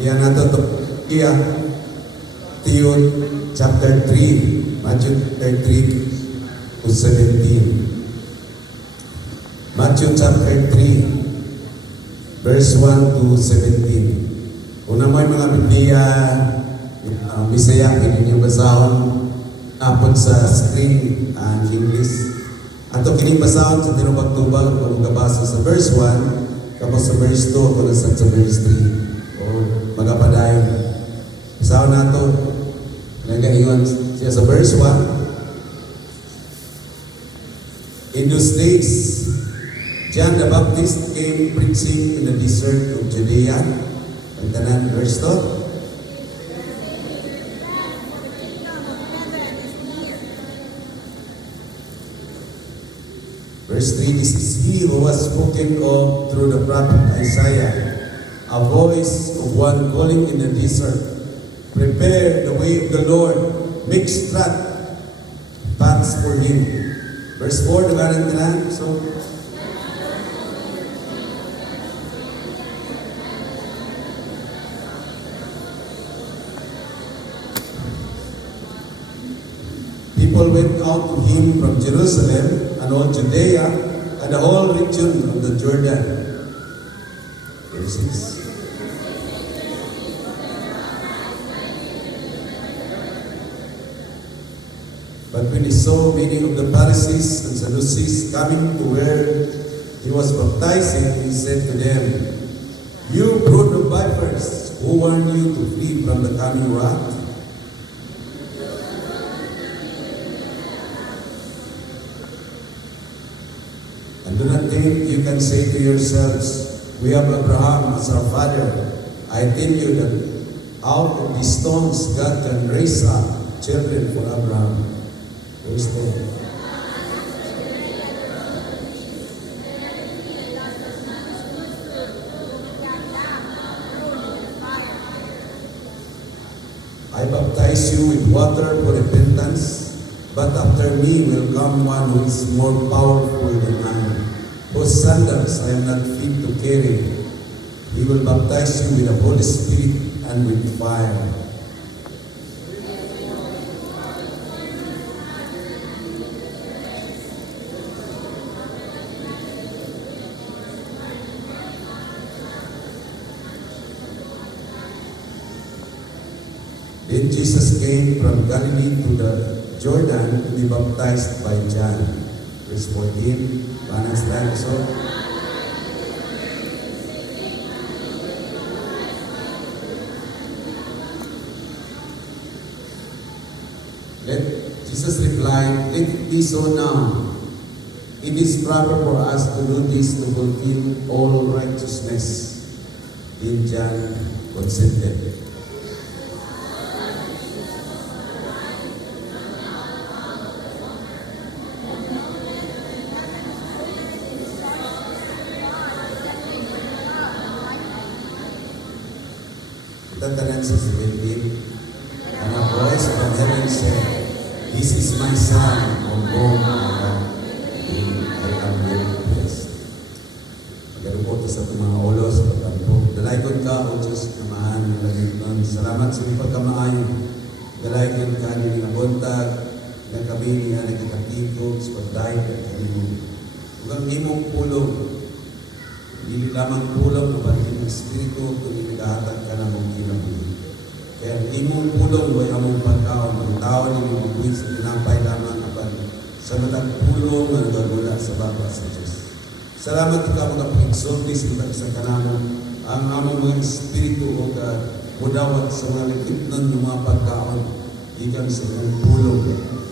Yan nato to iya Matthew chapter 3, Matthew chapter 3 to 17. Matthew chapter 3 verse 1 to 17. Kung na mo yung mga Biblia, Bisaya, hindi nyo basahon apod sa screen ang English. Ato kining basahon sa tinubag-tubag kung kabasa sa verse 1, kapag sa verse 2, kung nasa sa verse 3. O magapadayon. Basahon nato. Nagayon siya sa verse 1. In those days, John the Baptist came preaching in the desert of Judea. Ang tanan, verse 2. Verse 3, this is he who was spoken of through the prophet Isaiah, a voice of one calling in the desert, prepare the way of the Lord, make straight paths for him. Verse 4, nagalan nila. So, people went out to him from Jerusalem and all Judea and the whole region of the Jordan. Verse 6. But when he saw many of the Pharisees and Sadducees coming to where he was baptizing, he said to them, "You brood of vipers, who warned you to flee from the coming wrath? And do not think you can say to yourselves, we have Abraham as our father. I tell you that out of these stones God can raise up children for Abraham." Verse 10. I baptize you with water for repentance, but after me will come one who is more powerful than I, whose sandals I am not fit to carry. He will baptize you with the Holy Spirit and with fire. Then Jesus came from Galilee to the Jordan to be baptized by John. Verse 14. Panas lang. So, Jesus replied, "Let it be so now. It is proper for us to do this to fulfill all righteousness." Then John consented. Tatanan sa 17, and a voice from heaven said, "This is my son, of whom I am well pleased." Pagkarupo sa itong mga ulos, pagkarupo, dalaykon ka, O Diyos, namahan, nalagyan. Salamat sa iyong pagkamaayon. Dalaykon ka, nila nga buntag, na kami niya nagkakatikog sa pagdahil at kami. Huwag imong pulong, hindi lamang pulong na batin ng Espiritu, kung inagahatag ka na mong kinabuhi. Kaya imong pulong, way among pagkaon, ang tao ninyo magbuhin sa tinapay lamang apan sa matang pulong na nagagula sa baba sa Diyos. Salamat ka mga pag-exalti sa kanamo, ang among mga Espiritu o kudawat sa mga likitnan ng mga pagkaon, ikan sa mga pulong.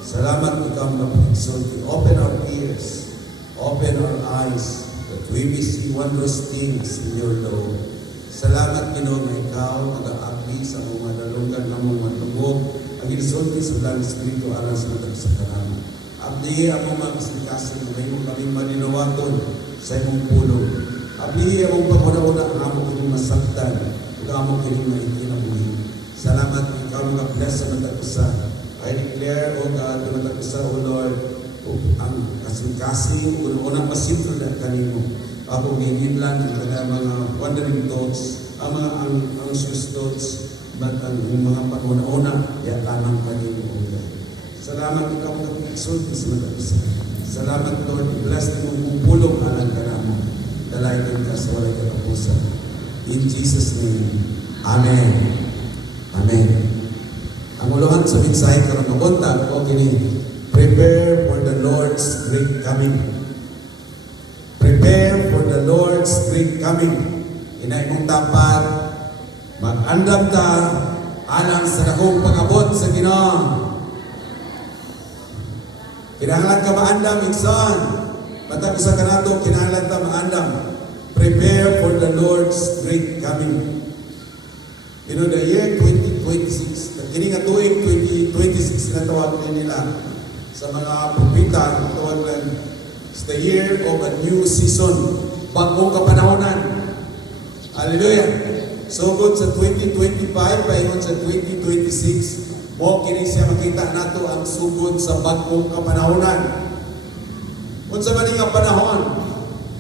Salamat ka mga pag-exalti. Open our ears, open our eyes, that we may see wondrous things in your law. Salamat Ginoo nga ikaw nag-aabli sa mga dalungan ng mga tubog, ang insulti sa Dalang Espiritu alang sa matag sa kanamo. Abli ang mga kasikasin na iyong kaming maninawaton sa iyong pulong. Abli ang mga pagkuna-una ang among kining masaktan, ang among kining maikinabuhi. Salamat ikaw mga bless sa matag sa. I declare, O God, na matag sa, O Lord, ang kasing-kasing, unang masintro na kanimo. Ako ginhinlan ang mga wandering thoughts, ang mga anxious thoughts, But ang mga pag-una-una, yakanang Panginoon. Salamat ikaw kapag-exalt sa mga isa. Salamat, Lord. Bless mo kung pulong alang ka na mo. Dalayan ka sa walay katapusan. In Jesus' name, Amen. Amen. Ang uluhan sa mensahe karong kabuntag, o kini, prepare for the Lord's great coming. Prepare for the Lord's great coming. Inay mong dapat mag-andam ta alang sa dakong pag-abot sa Ginoo. Kinahanglan ka maandam, ikson. Matag sa kanato, kinahanglan ta maandam. Prepare for the Lord's great coming. You know, the year 2026, kini nga tuig 2026 na tawag nila sa mga propita, tawag lang, it's the year of a new season, bagong kapanahonan. Hallelujah! So good sa 2025, paingon sa 2026, mo kini siya makita nato ang sugod sa bagong kapanahonan. Kung sa maling nga panahon,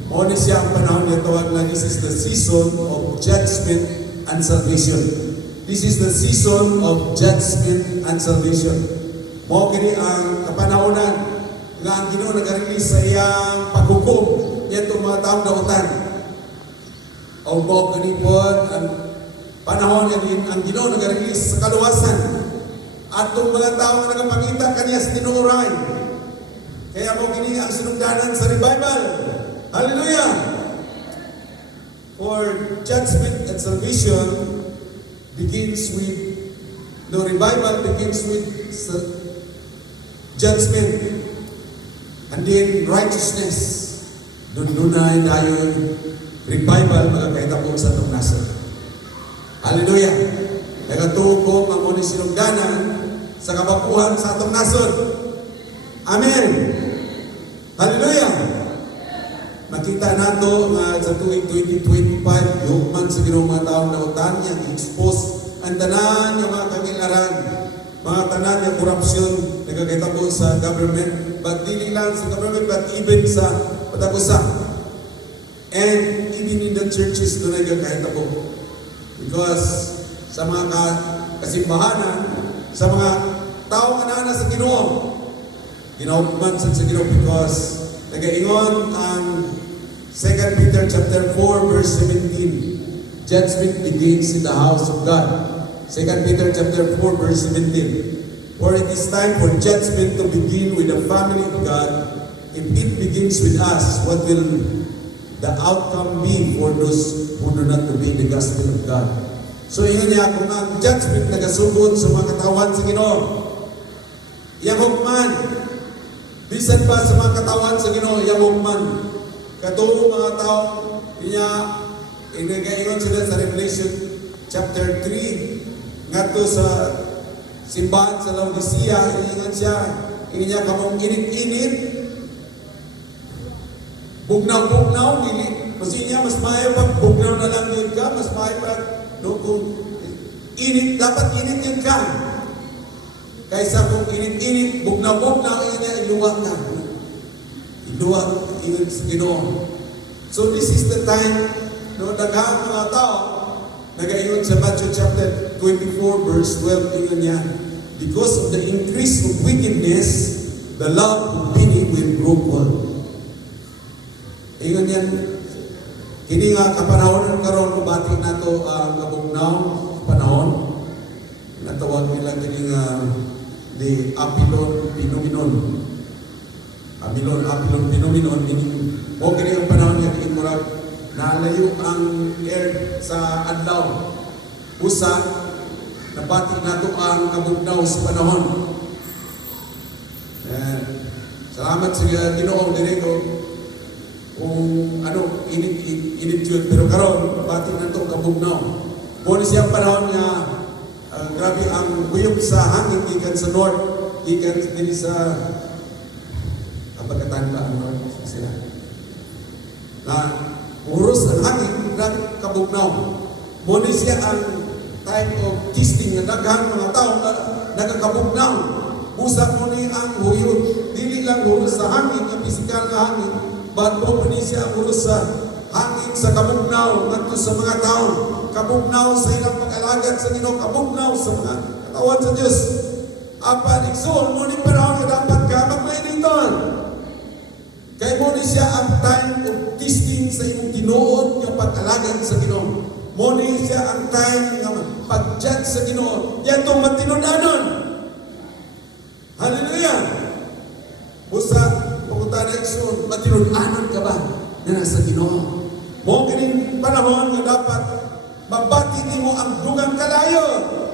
mo ni siya ang panahon niya tawag lang, this is the season of judgment and salvation. This is the season of judgment and salvation. Mo kini ang kapanahonan nga ang Ginoo nag-release sa iyang paghukom nitong mga taong dautan. O mo kini po ang panahon ang Ginoo nag-release sa kaluwasan atong mga taong nagapakita kaniya sa tinuoray. Kaya mo kini ang sinugdanan sa revival. Hallelujah! For judgment and salvation begins with, the revival begins with judgment and then righteousness. Dunay dayon revival magkakaitabog sa itong nasod. Hallelujah! Nagatuko ang muli sinugdanan sa kabakuhan sa itong nasod. Amen! Hallelujah! Makita nato nga sa tuwing 2025, hukman sa ginong mga taong nautan niya, expose ang tanan ng mga kagilaran, mga tanan ng korupsyon, nagkakitabo sa government, but dili lang sa government, but even sa patagusa. And even in the churches, doon nagkakitabo. Because sa mga kasimbahanan, sa mga taong anana sa Ginoo, ginahukman sa Ginoo because nagaingon ang 2 Peter chapter 4 verse 17. Judgment begins in the house of God. 2 Peter chapter 4 verse 17. For it is time for judgment to begin with the family of God. If it begins with us, what will the outcome be for those who do not obey the gospel of God? So yun niya, kung ang judgment nagasugod sa mga katawan sa Ginoo, iyang hukman, bisan pa sa mga katawan sa Ginoo, iyang hukman. Katulong mga tao, niya, inagayon sila sa Revelation chapter 3, nga to sa simbahan sa Laodicea, iningan siya, niya kamong init-init, bugnaw-bugnaw, dili, kasi niya, mas maayo pa, bugnaw na lang yun ka, mas maayo pa, no, kung init, dapat init yun ka. Kaysa kung init-init, bugnaw-bugnaw, niya, iluwa ka. Iluwa, init sa Ginoo. So this is the time, no, daghang mga tao, nagayon sa Matthew chapter 24, verse 12, ingon niya, because of the increase of wickedness, the love of many will grow cold. Ingon yan, kini nga kapanahonan karon mabati nato ang kabugnaw panahon. Natawag nila kini nga the Apilon Phenomenon. Apilon Phenomenon, o kini ang panahon nga kini murag nalayo ang air sa adlaw. Usa nabati nato ang kabugnaw sa panahon. Salamat sa Ginoo dire ko kung ano init yun, pero karon bati nato kabugnaw. Kung siyang panahon nga grabe ang buyog sa hangin gikan sa north, gikan din sa Pagkatan ba ang north sila na uros ang hangin, grabe kabugnaw. Muna siya ang time of testing na daghang mga tao na nagkakabugnaw. Usap mo ni ang huyod, dili lang uros sa hangin, ang pisikal na hangin, but mo pa ni siya ang uros sa hangin sa kabugnaw ngadto sa mga tao, kabugnaw sa ilang pag-alagad sa Ginoo, kabugnaw sa mga katawan sa Dios. Apan igsoon mo ni panahon nga dapat ka magmainiton. Kay mo ni siya ang time of testing sa imong tinuod nga pag-alagad sa Ginoo. Mo ni siya ang time nga pag-judge sa Ginoo. Yan itong matinudanon. Hallelujah! Busa, pumunta na igsoon, matinudanon ka ba na nasa Ginoo? Mo kining panahon nga dapat mabati nimo ang dugang kalayo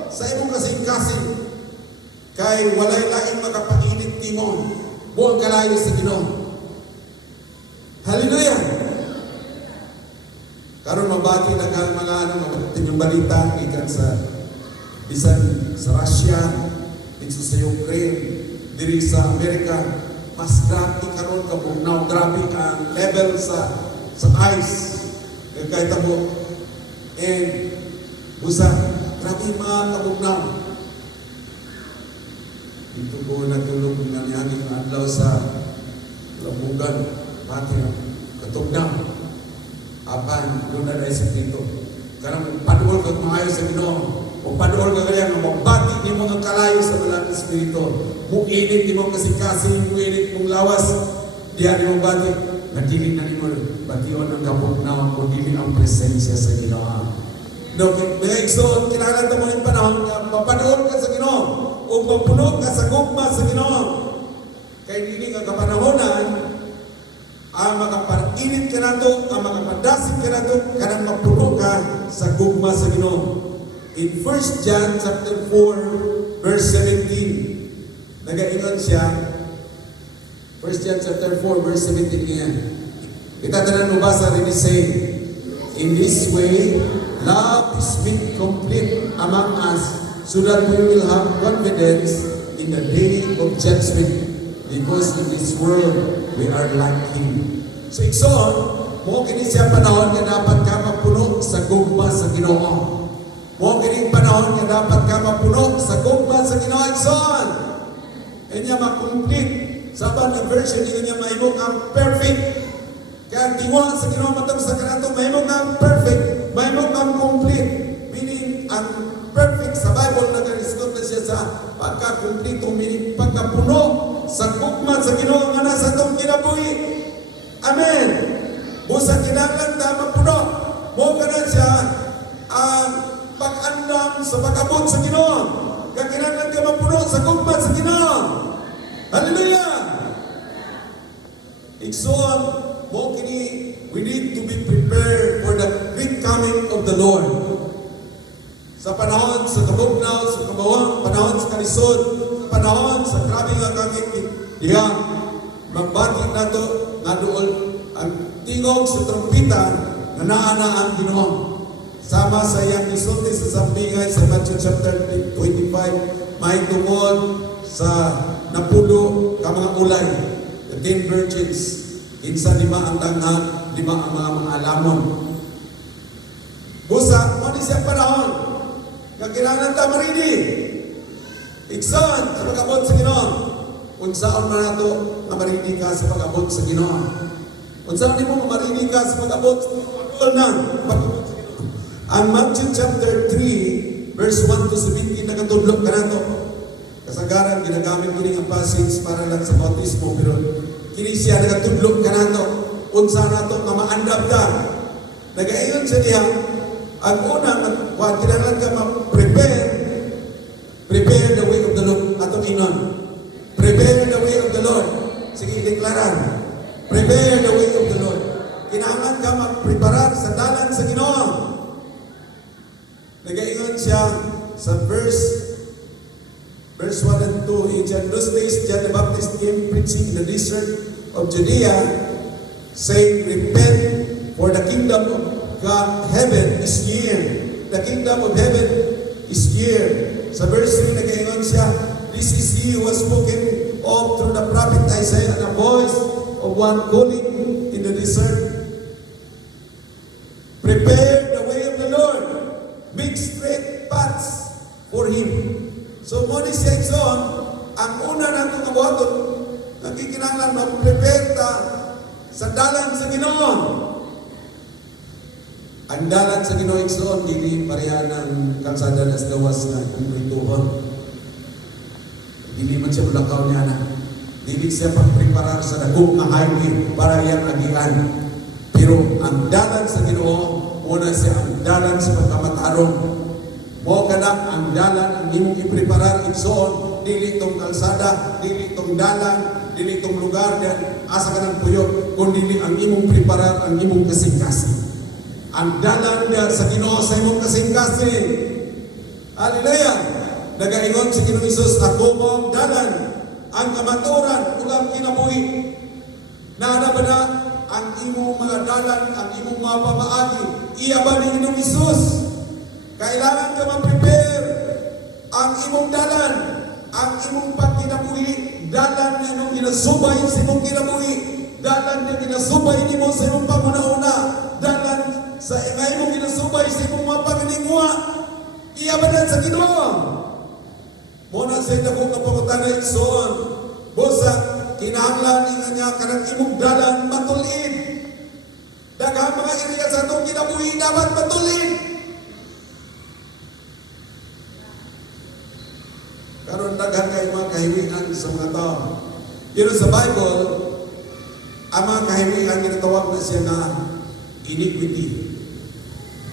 sa imong kasing-kasing. Kay walay laing makapainit nimo buong kalayo sa Ginoo. Hallelujah! Karon mabati na ka mga yung balita ikan sa bisan sa Russia, dito sa Ukraine, diri sa Amerika, mas grabe karon kabugnaw, grabe ang level sa ice. Kahit tabo, and busa, grabe mga kabugnaw. Dito ko natulog ng hangin adlaw sa Labugan, pati katugnaw. Apan, doon na sa dito. Karang paduol ka maayo sa Ginoo, o paduol ka kaya nga mabati ni mo ang kalayo sa malang Espiritu. Muinit ni mo kasing-kasing, muinit mong lawas, diyan ni mo bati, nagdiling na ni mo, bation ang kabugnaw, o diling ang presensya sa Ginoo. No, mga igsoon, kailangan mo yung panahon nga mapaduol ka sa Ginoo, o mapuno ka sa gugma sa Ginoo. Kaya hindi ka kapanahonan, ang makaparinit ka na ito, ang makapadasig ka na ito, kanang mapuno ka sa gugma sa Ginoo. In 1 John chapter 4, verse 17, nagaingon siya, 1 John chapter 4, verse 17 niya. Itatanan mo ba sa rin say, in this way, love is made complete among us, so that we will have confidence in the day of judgment, because in this world, we are like Him. So, igsoon, mo kini siya panahon nga dapat ka mapuno sa gugma sa Ginoo. Mo kini panahon nga dapat ka mapuno sa gugma sa Ginoo, igsoon. Kanya makomplete. Saban na version niya mahimo kang perfect. Kaya tiwa sa Ginoo matang sa kanato mahimo kang perfect, mahimo kang complete. Meaning ang perfect sa Bible nag-result na siya sa pagka-kompleto, meaning pagkapuno sa gugma sa Ginoo nga nasa itong kinabuhi. Amen! Busa kinahanglan ta mapuno. Mo ka na siya ang pag-andam sa pag-abot sa Ginoo. Kaya kinahanglan ka mapuno sa gugma sa Ginoo. Hallelujah! Igsoon, mo kini, we need to be prepared for the great coming of the Lord. Sa panahon sa kabugnaw, sa kabawang, panahon sa kalisod, panahon sa grabe nga kagit diha magbati nato nga doon ang tingog sa trompeta nga naa na ang Ginoo sama sa iyang gisulti sa sambingay sa Matthew chapter 25 may tungod sa napulo ka mga ulay, the 10 virgins, insa 5 ang danghag, 5 ang mga alamon. Busa mo ni siya panahon nga kailangan ta maridi. Iksan sa pag-abot sa Ginoo. Unsaon man nato nga marini ka sa pag-abot sa Ginoo. Unsaon nimo marini ka sa pag-abot sa Ginoo. Ang Matthew chapter 3 verse 1 to 17 nagatudlok ka nato. Kasagaran ginagamit ko ning passage para lang sa bautismo pero kini siya nagatudlok ka nato. Unsa nato nga maandam ta. Nagayon sa diha ang unang wa kinahanglan ka ma-prepare the way of the Lord. Atong inon. Prepare the way of the Lord. Sige, deklaran. Prepare the way of the Lord. Kinahanglan ka magpreparar sa dalan sa Ginoo. Nagaingon siya sa verse 1 and 2. In those days, John the Baptist came preaching in the desert of Judea, saying, repent, for the kingdom of God, heaven is near. The kingdom of heaven is near. Sa verse 3, nagaingon siya, this is he who was spoken of through the prophet Isaiah, and a voice of one calling in the desert, prepare the way of the Lord, make straight paths for Him. So, mo ni siya igsoon, ang una nato nga buhaton, ang kikinahanglan, mag-prepare ta sa dalan sa Ginoo. Prepare the way of the Lord. Make straight paths for Him. So, mo ni siya igsoon, ang una nato nga buhaton, ang kikinahanglan, mag-prepare ta sa dalan sa Ginoo. Hallelujah! Igsoon, mo kini, we need to be prepared for the great coming of the Lord. Sa panahon Ang dalan sa Ginoo igsoon dili pareha ng kalsada nas gawas na kumplituhon. Dili man siya mulakaw niya na. Dili siya pagpreparar sa dagong nga highway para iyang agian. Pero ang dalan sa Ginoo, una siya ang dalan sa pagkamatarong. Mo kana ang dalan ang imong ipreparar igsoon, dili tong kalsada, dili tong dalan, dili tong lugar diyan asa ka ng puyot, kundi ang imong preparar ang imong kasing-kasing. Ang dalan niya sa Ginoo sa imong kasing-kasing. Hallelujah! Nagaingon si Ginoong Hesus, ako mo ang dalan, ang kamaturan, ug ang kinabuhi. Naana ba na ang imong mga dalan, ang imong mga pamaagi, iya ba ni Ginoong Hesus? Kailangan ka ma-prepare ang imong dalan, ang imong pagkinabuhi, dalan na imong ginasubay sa imong kinabuhi, dalan na ginasubay nimo sa imong panguna-una, dalan sa ingay mong ginasubay sa imong mga pagninguha, iya ba na sa Ginoo? Muna sa ito kong kapangutana igsoon, bosa, kinahanglan nga niya kanang imong dalan matulin. Daghang mga iriya sa itong kinabuhi dapat matulin. Karon daghan kay mga kahiwian sa mga tao. Pero sa Bible, ang mga kahiwian ginatawag na siya na iniquity.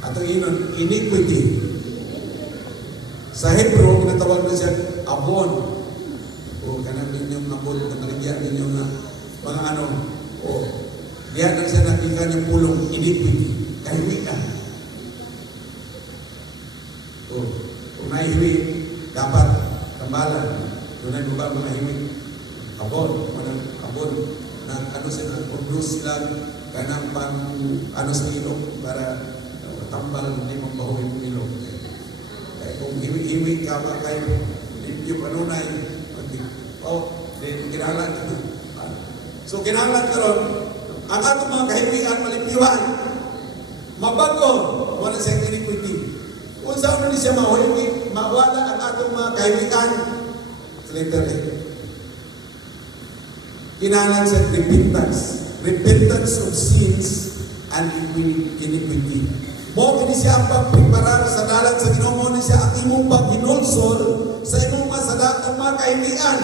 Ato inon, iniquity. Sa Hebrew, ginatawag na siya abon. O kanang ninyong abon, nakaligyan ninyong mga ano. O, diyan na siya nakika niyong pulong iniquity. Kahiwian. O, kung nahiwi, dapat kambalan. Doon ay ba mga hiwi? Abon. Manang abon. Na ano sila, produce sila kanang pang ano sa ilog para tambal, hindi mabahuin ng ilog. Kaya kung hiwi-hiwi ka ba kayo, limpyo panunay, kinahanglan ka. So kinahanglan ka ron, ang atong mga kahiwian, malimpyuhan, mabago, wala siyang iniquity. Kung saan na siya mahuwi, mawala ang atong mga kahiwian, letter A. Kinahanglan sa repentance of sins and iniquity. Mo kini siya ang pagpreparar sa dalan sa Ginoo, mo ni siya ang imong paghinulsol sa imong masadatong mga kahiwian.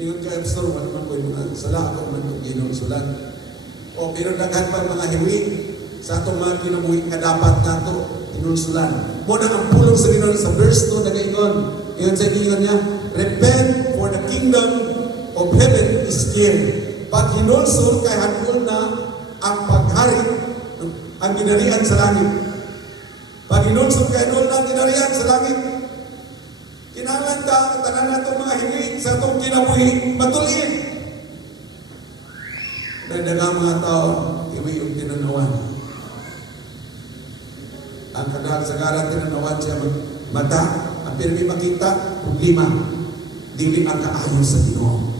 Ingon ka, Pastor, wala man ko yung sala ako man itong hinulsolan. O pero daghan pa mga hiwi sa itong mga kinabuhi nga dapat nato hinulsolan. Mo na ang pulong sa Ginoo sa verse 2 nagaingon. Iyon sa ingon niya, repent for the kingdom of heaven is near. Pag hinulsol kay hadlon na ang paghari, ang ginarian sa langit. Pag hinulsol kay hadlon na ang ginarian sa langit, kinahanglan ka ang tanan natong mga hiwi sa itong kinabuhi matulin. Daghang mga tao hiwi yung tinanawan. Ang kadagsagan tinanawan siya mata, ang pirmi makita, problema. Dili ang kaayos sa Ginoo.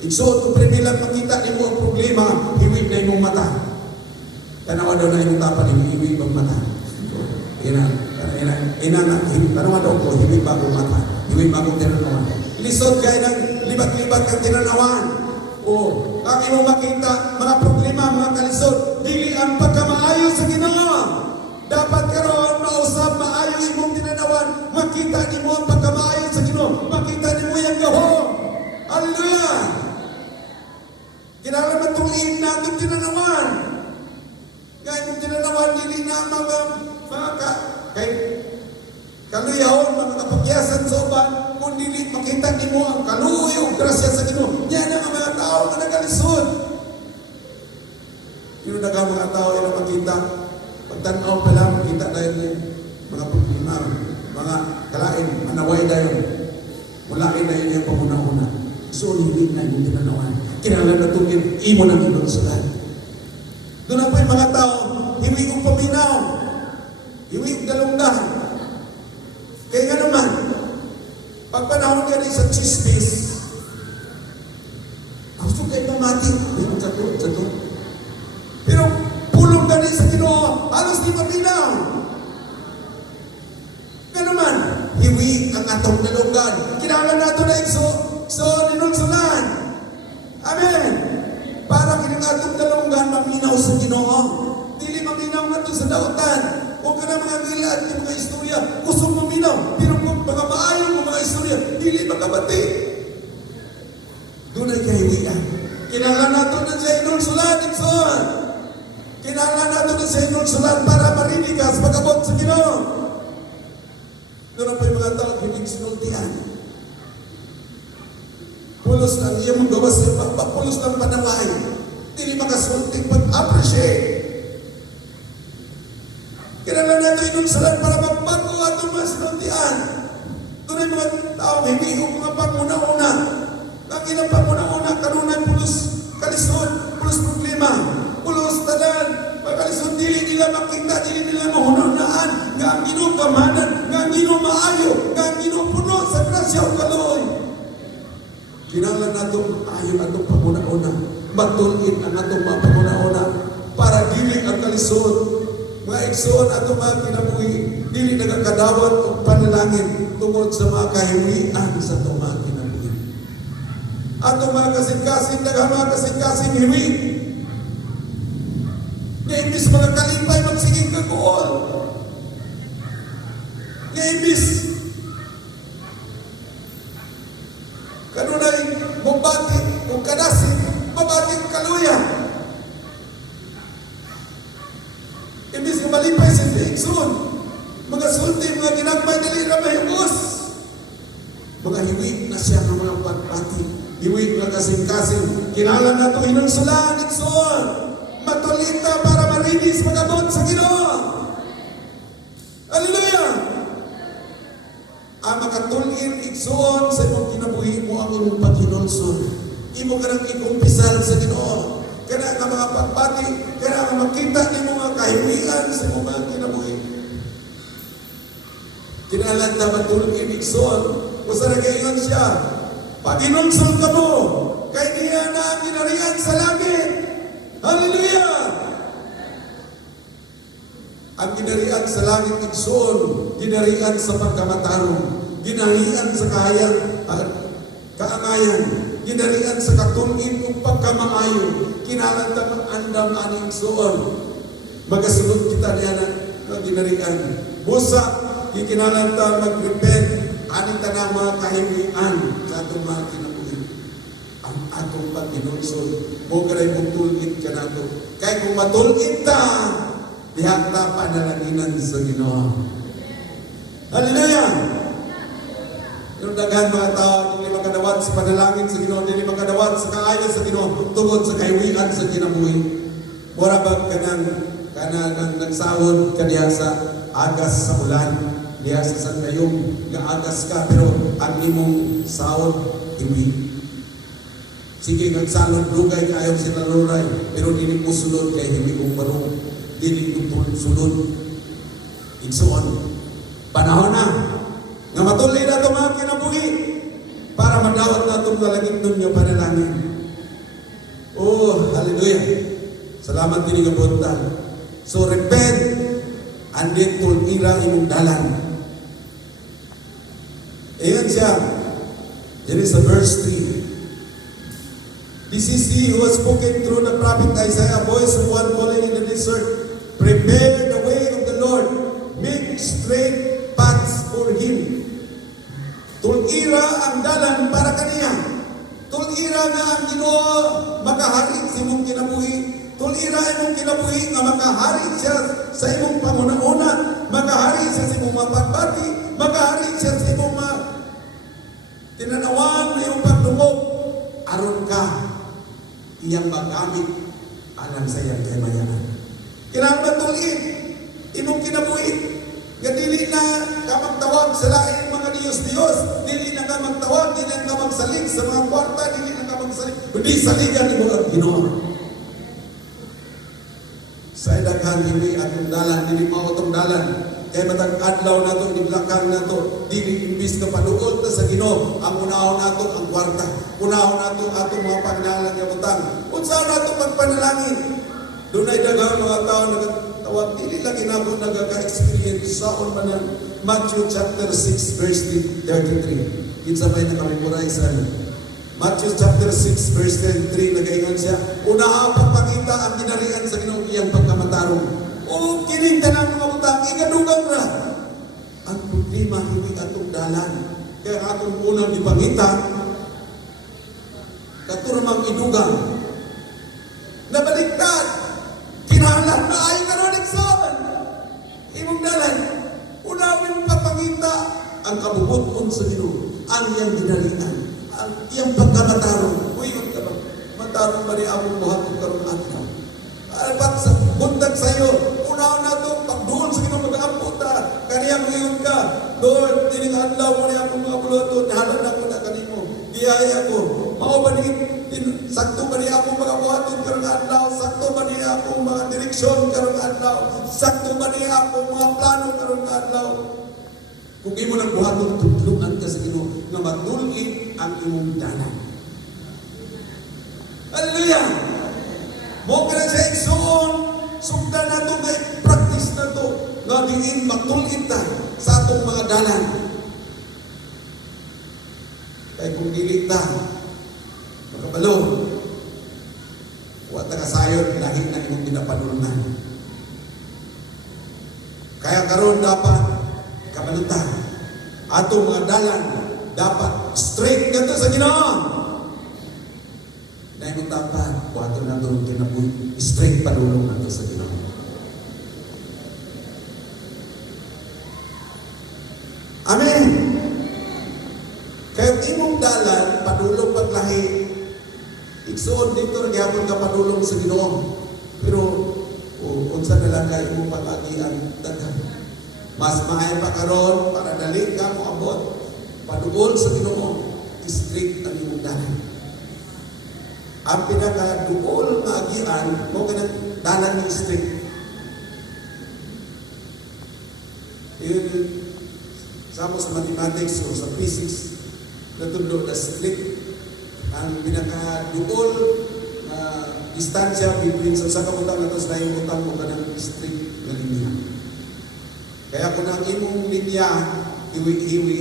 Igsuot kung primilang makita ni mo ang problema, hiwig na imong mata. Tanawa daw na imong tapan, hiwig ang mata. Tanawa daw ko, hiwig ba akong mata? Hiwig ba akong tinanawan? Lisod kayo ng libat-libat kang tinanawan. O, ang imong makita, mga problema, mga kalisod, dili ang pagkamaayo sa Ginoo. Dapat karon mausap, maayo imong tinanawan, makita ni mo ang pagkamaayo sa Ginoo, makita ni mo yung gahom. Hallelujah! Kinahanglan matulin na itong tinanawan. Kaya itong tinanawan, dili na mga kaluyahon, mga kapagyasan sa uban, kung dili makita ni mo ang kaluoy o grasya sa Ginoo. Yan ang mga tao na nagalisod. Yung mga tao ay makita, pagtanaw pa lang, makita tayo ng mga problema, mga kalain, manaway tayo. Mulain na yun yung pamuna-una. So, hindi na yung tinanawan. Kinahanglan na tungin, imo ng hinulsulan. Doon na po yung mga tao, hiwi kong paminaw, hiwi kong dalungdahan. Kaya nga naman, pag panahon ka rin sa chismis, gusto kayo mamati, sato. Pero, pulong ka rin sa Ginoo, halos di paminaw. Kaya naman, hiwi ang atong dalunggan. Kinahanglan nato na hinulsulan. Amen. Para kining atong dalunggan maminaw sa Ginoo. Dili maminaw mga to sa dautan. Huwag ka na mga ngilad ng mga istorya. Kusog maminaw. Pero kung mga maayong mga istorya, dili makabati. Doon ay kahiwian. Kinahanglan nato na sa inyong sulat, Ikson. Kinahanglan nato na sa inyong sulat para marinig ka sa pag-abot sa Ginoo. Doon pa yung mga tao, himig sinultian. Pulos lang, iyong mong gawas sa pagpapulos lang panaway. Dili makasulting pag-appreciate. Kinahanglan nato inyong sulat para magbago atong mga sinultian. Doon ay mga tao, himig mga panguna-una. Ang ilang panguna-una, kanunay pulos kalisod, pulos problema, pulos tanan, magkalisod, dili nila makita, dili nila mahununaan, nga ang Ginoo kamanan, nga ang Ginoo maayo, nga ang Ginoo puno sa grasya o kaloy. Kinahanglan nato ayon atong panguna-una, matulin ang atong mga panguna-una, para dili ang kalisod, mga igsoon atong mga kinabuhi, dili nagakadawat o panalangin tungod sa mga kahiwian sa atong mga kinabuhi. Atong mga kasing-kasing, mga kasing-kasing hiwi. Nga imbis mga kalipay magsiging kagool. Nga imbis kanunay mabatik o kanasin, mabatik kaluya. Imbis nga malipay sa Ikson, mga sulti, mga ginagmay dali na mahimos. Mga hiwi na siya ng mga pagpati. Hiwi na kasing-kasing. Kinahanglan nato hinungsulan, Ikson. Matulita para marinis magabot sa Ginoo. Hallelujah! Ang makatulin, Ikson, sa imong kinabuhi mo ang imong paghinungsun. Imo ka nang ikumpisal sa Ginoo. Kaya nga mga pagpati, kaya nga makita ni mo mga kahiwian sa imong mga kinabuhi. Kinahanglan na matulin, Ikson. Kung sa nagayon siya, pag-inunsul ka mo, kay niya na ang ginarian sa langit. Hallelujah! Ang ginarian sa langit, Ikson, ginarian sa pagkamatarong, ginarian sa kaangayan, ginarian sa katungin ng pagkamaayo, kinalanta mag-andam ang Ikson. Magasunod kita niya na ginarian. Busa, ikinalanta mag-repent, aning tanang mga kahiwian sa atong mga kinabuhi. Ang atong pag-inungsod, mo karay mong tulgin ka na ito. Kaya kung matulgin ta, diha ta panalaginan sa Ginoo. Hallelujah! Yung daghan mga tao, hindi makadawat sa panalangin sa Ginoo, hindi makadawat sa kaayo sa Ginoo, tungod sa kahiwian sa kinabuhi. Mura ba kanang nagsahod ka diha sa agas sa ulan, diha sa sandayong gaagas ka, pero ang imong sahod, hiwi. Sige, nagsalod lugay kayo sa naluray, pero dili mo sulod kay hiwi kong barong, dili mo sulod. Igsoon, panahon na, nga matuloy na ito mga kinabuhi, para madawat na itong lalagit ninyo panalangin. Oh, hallelujah. Salamat din nga punta. So, repent, and then tulira imong dalan. Ayan siya. Yan is the verse 3. This is he who has spoken through the prophet Isaiah, voice of one calling in the desert, prepare the way of the Lord, make straight paths for him. Tulira ang dalan para kaniya. Tulira nga ang Ginoo makahari sa imong kinabuhi. Tulira imong kinabuhi nga makahari siya sa imong panguna-una, makahari siya sa imong mapagbati, makahari siya sa imong tinanawan, iyong pagdumog, aron ka iyang magamit alang sa iyang kayamanan. Kinahanglan tulin imong kinabuhi nga dili na ka magtawag sa lain mga Diyos-Diyos, dili na ka magtawag, dili na ka magsalig sa mga kwarta, dili na ka magsalig, kundi saligan ni mo ang Ginoo. Sa daghan hindi atong dalan, dili mao atong dalan. Kaya matag adlaw nato, iblakang nato, dili imbis na paduol ta sa Ginoo, ang unahon nato ang kwarta. Unahon nato atong mga pagnalan nga butang. Unsa nato magpanalangin? Dunay daghang mga tao nagtawag, dili lang ginabo nagaka-experience sa man ng Matthew chapter 6 verse 33. Kinsa may nakamemorize Matthew chapter 6 verse 33 nagaingon siya, una pagpakita ang ginarian sa Ginoo iyang pagkamatarong. O kining tanang mga butang, ikadugang ra. Ang problema, hindi atong dalan. Kaya atong unang ipangita, katuramang idugang, nabaliktad, kinahanglan na ay karonikson. Imong dalan, unawin papangita ang kabubuton sa Ginoo, ang iyang ginalian, ang iyang pagkamatarong. Uyon ka ba? Matarong ba ni among buhaton karon adlaw? Albat sa buntag sayo, unaw na to, pagduol sa Ginoo mag-ampot ta, kaniya ngayon ka, Lord, dining adlaw mo ni akong mga buloton, halan ako na kanimo, giyaya ko, mao ba ni sakto ba ni akong mga buhaton karong adlaw, sakto ba ni akong mga direksyon karong adlaw, sakto ba ni akong mga plano karong adlaw. Kung imo nang buhaton, tudluan ka sa Ginoo nga matulin ang imong dalan. Hallelujah! Mo ka na sa igsoon, sugdan na ito, practice na ito, nga diin matulin ta sa atong mga dalan. Kaya kung dili ta, makabalo, huwag na kasayon, lahi na imong pinapanulunan. Kaya karon dapat, kabalutan, atong mga dalan, dapat straight ka to sa Ginoo. Na imong tapat, wato na doon kinabuhi, straight padulong na to sa Ginoo. Amen! Kaya imong dalan, padulong paglahi, igsoon dito, nagyapon ka padulong sa Ginoo. Pero, unsa na lang kayo imong pag-agian, daghan. Mas maayo pa karon para dali ka mo abot, padulong sa Ginoo, straight ang imong dalan. Ang pinaka-duol na agian, mo ka ng dalan ng straight. Yun, sama sa mathematics o sa physics, natudlo na straight. Ang pinaka-duol na distansya between sa kabutang at sa layong butang mo ka ng straight na linya. Kaya kung ang imong linya, hiwi-hiwi,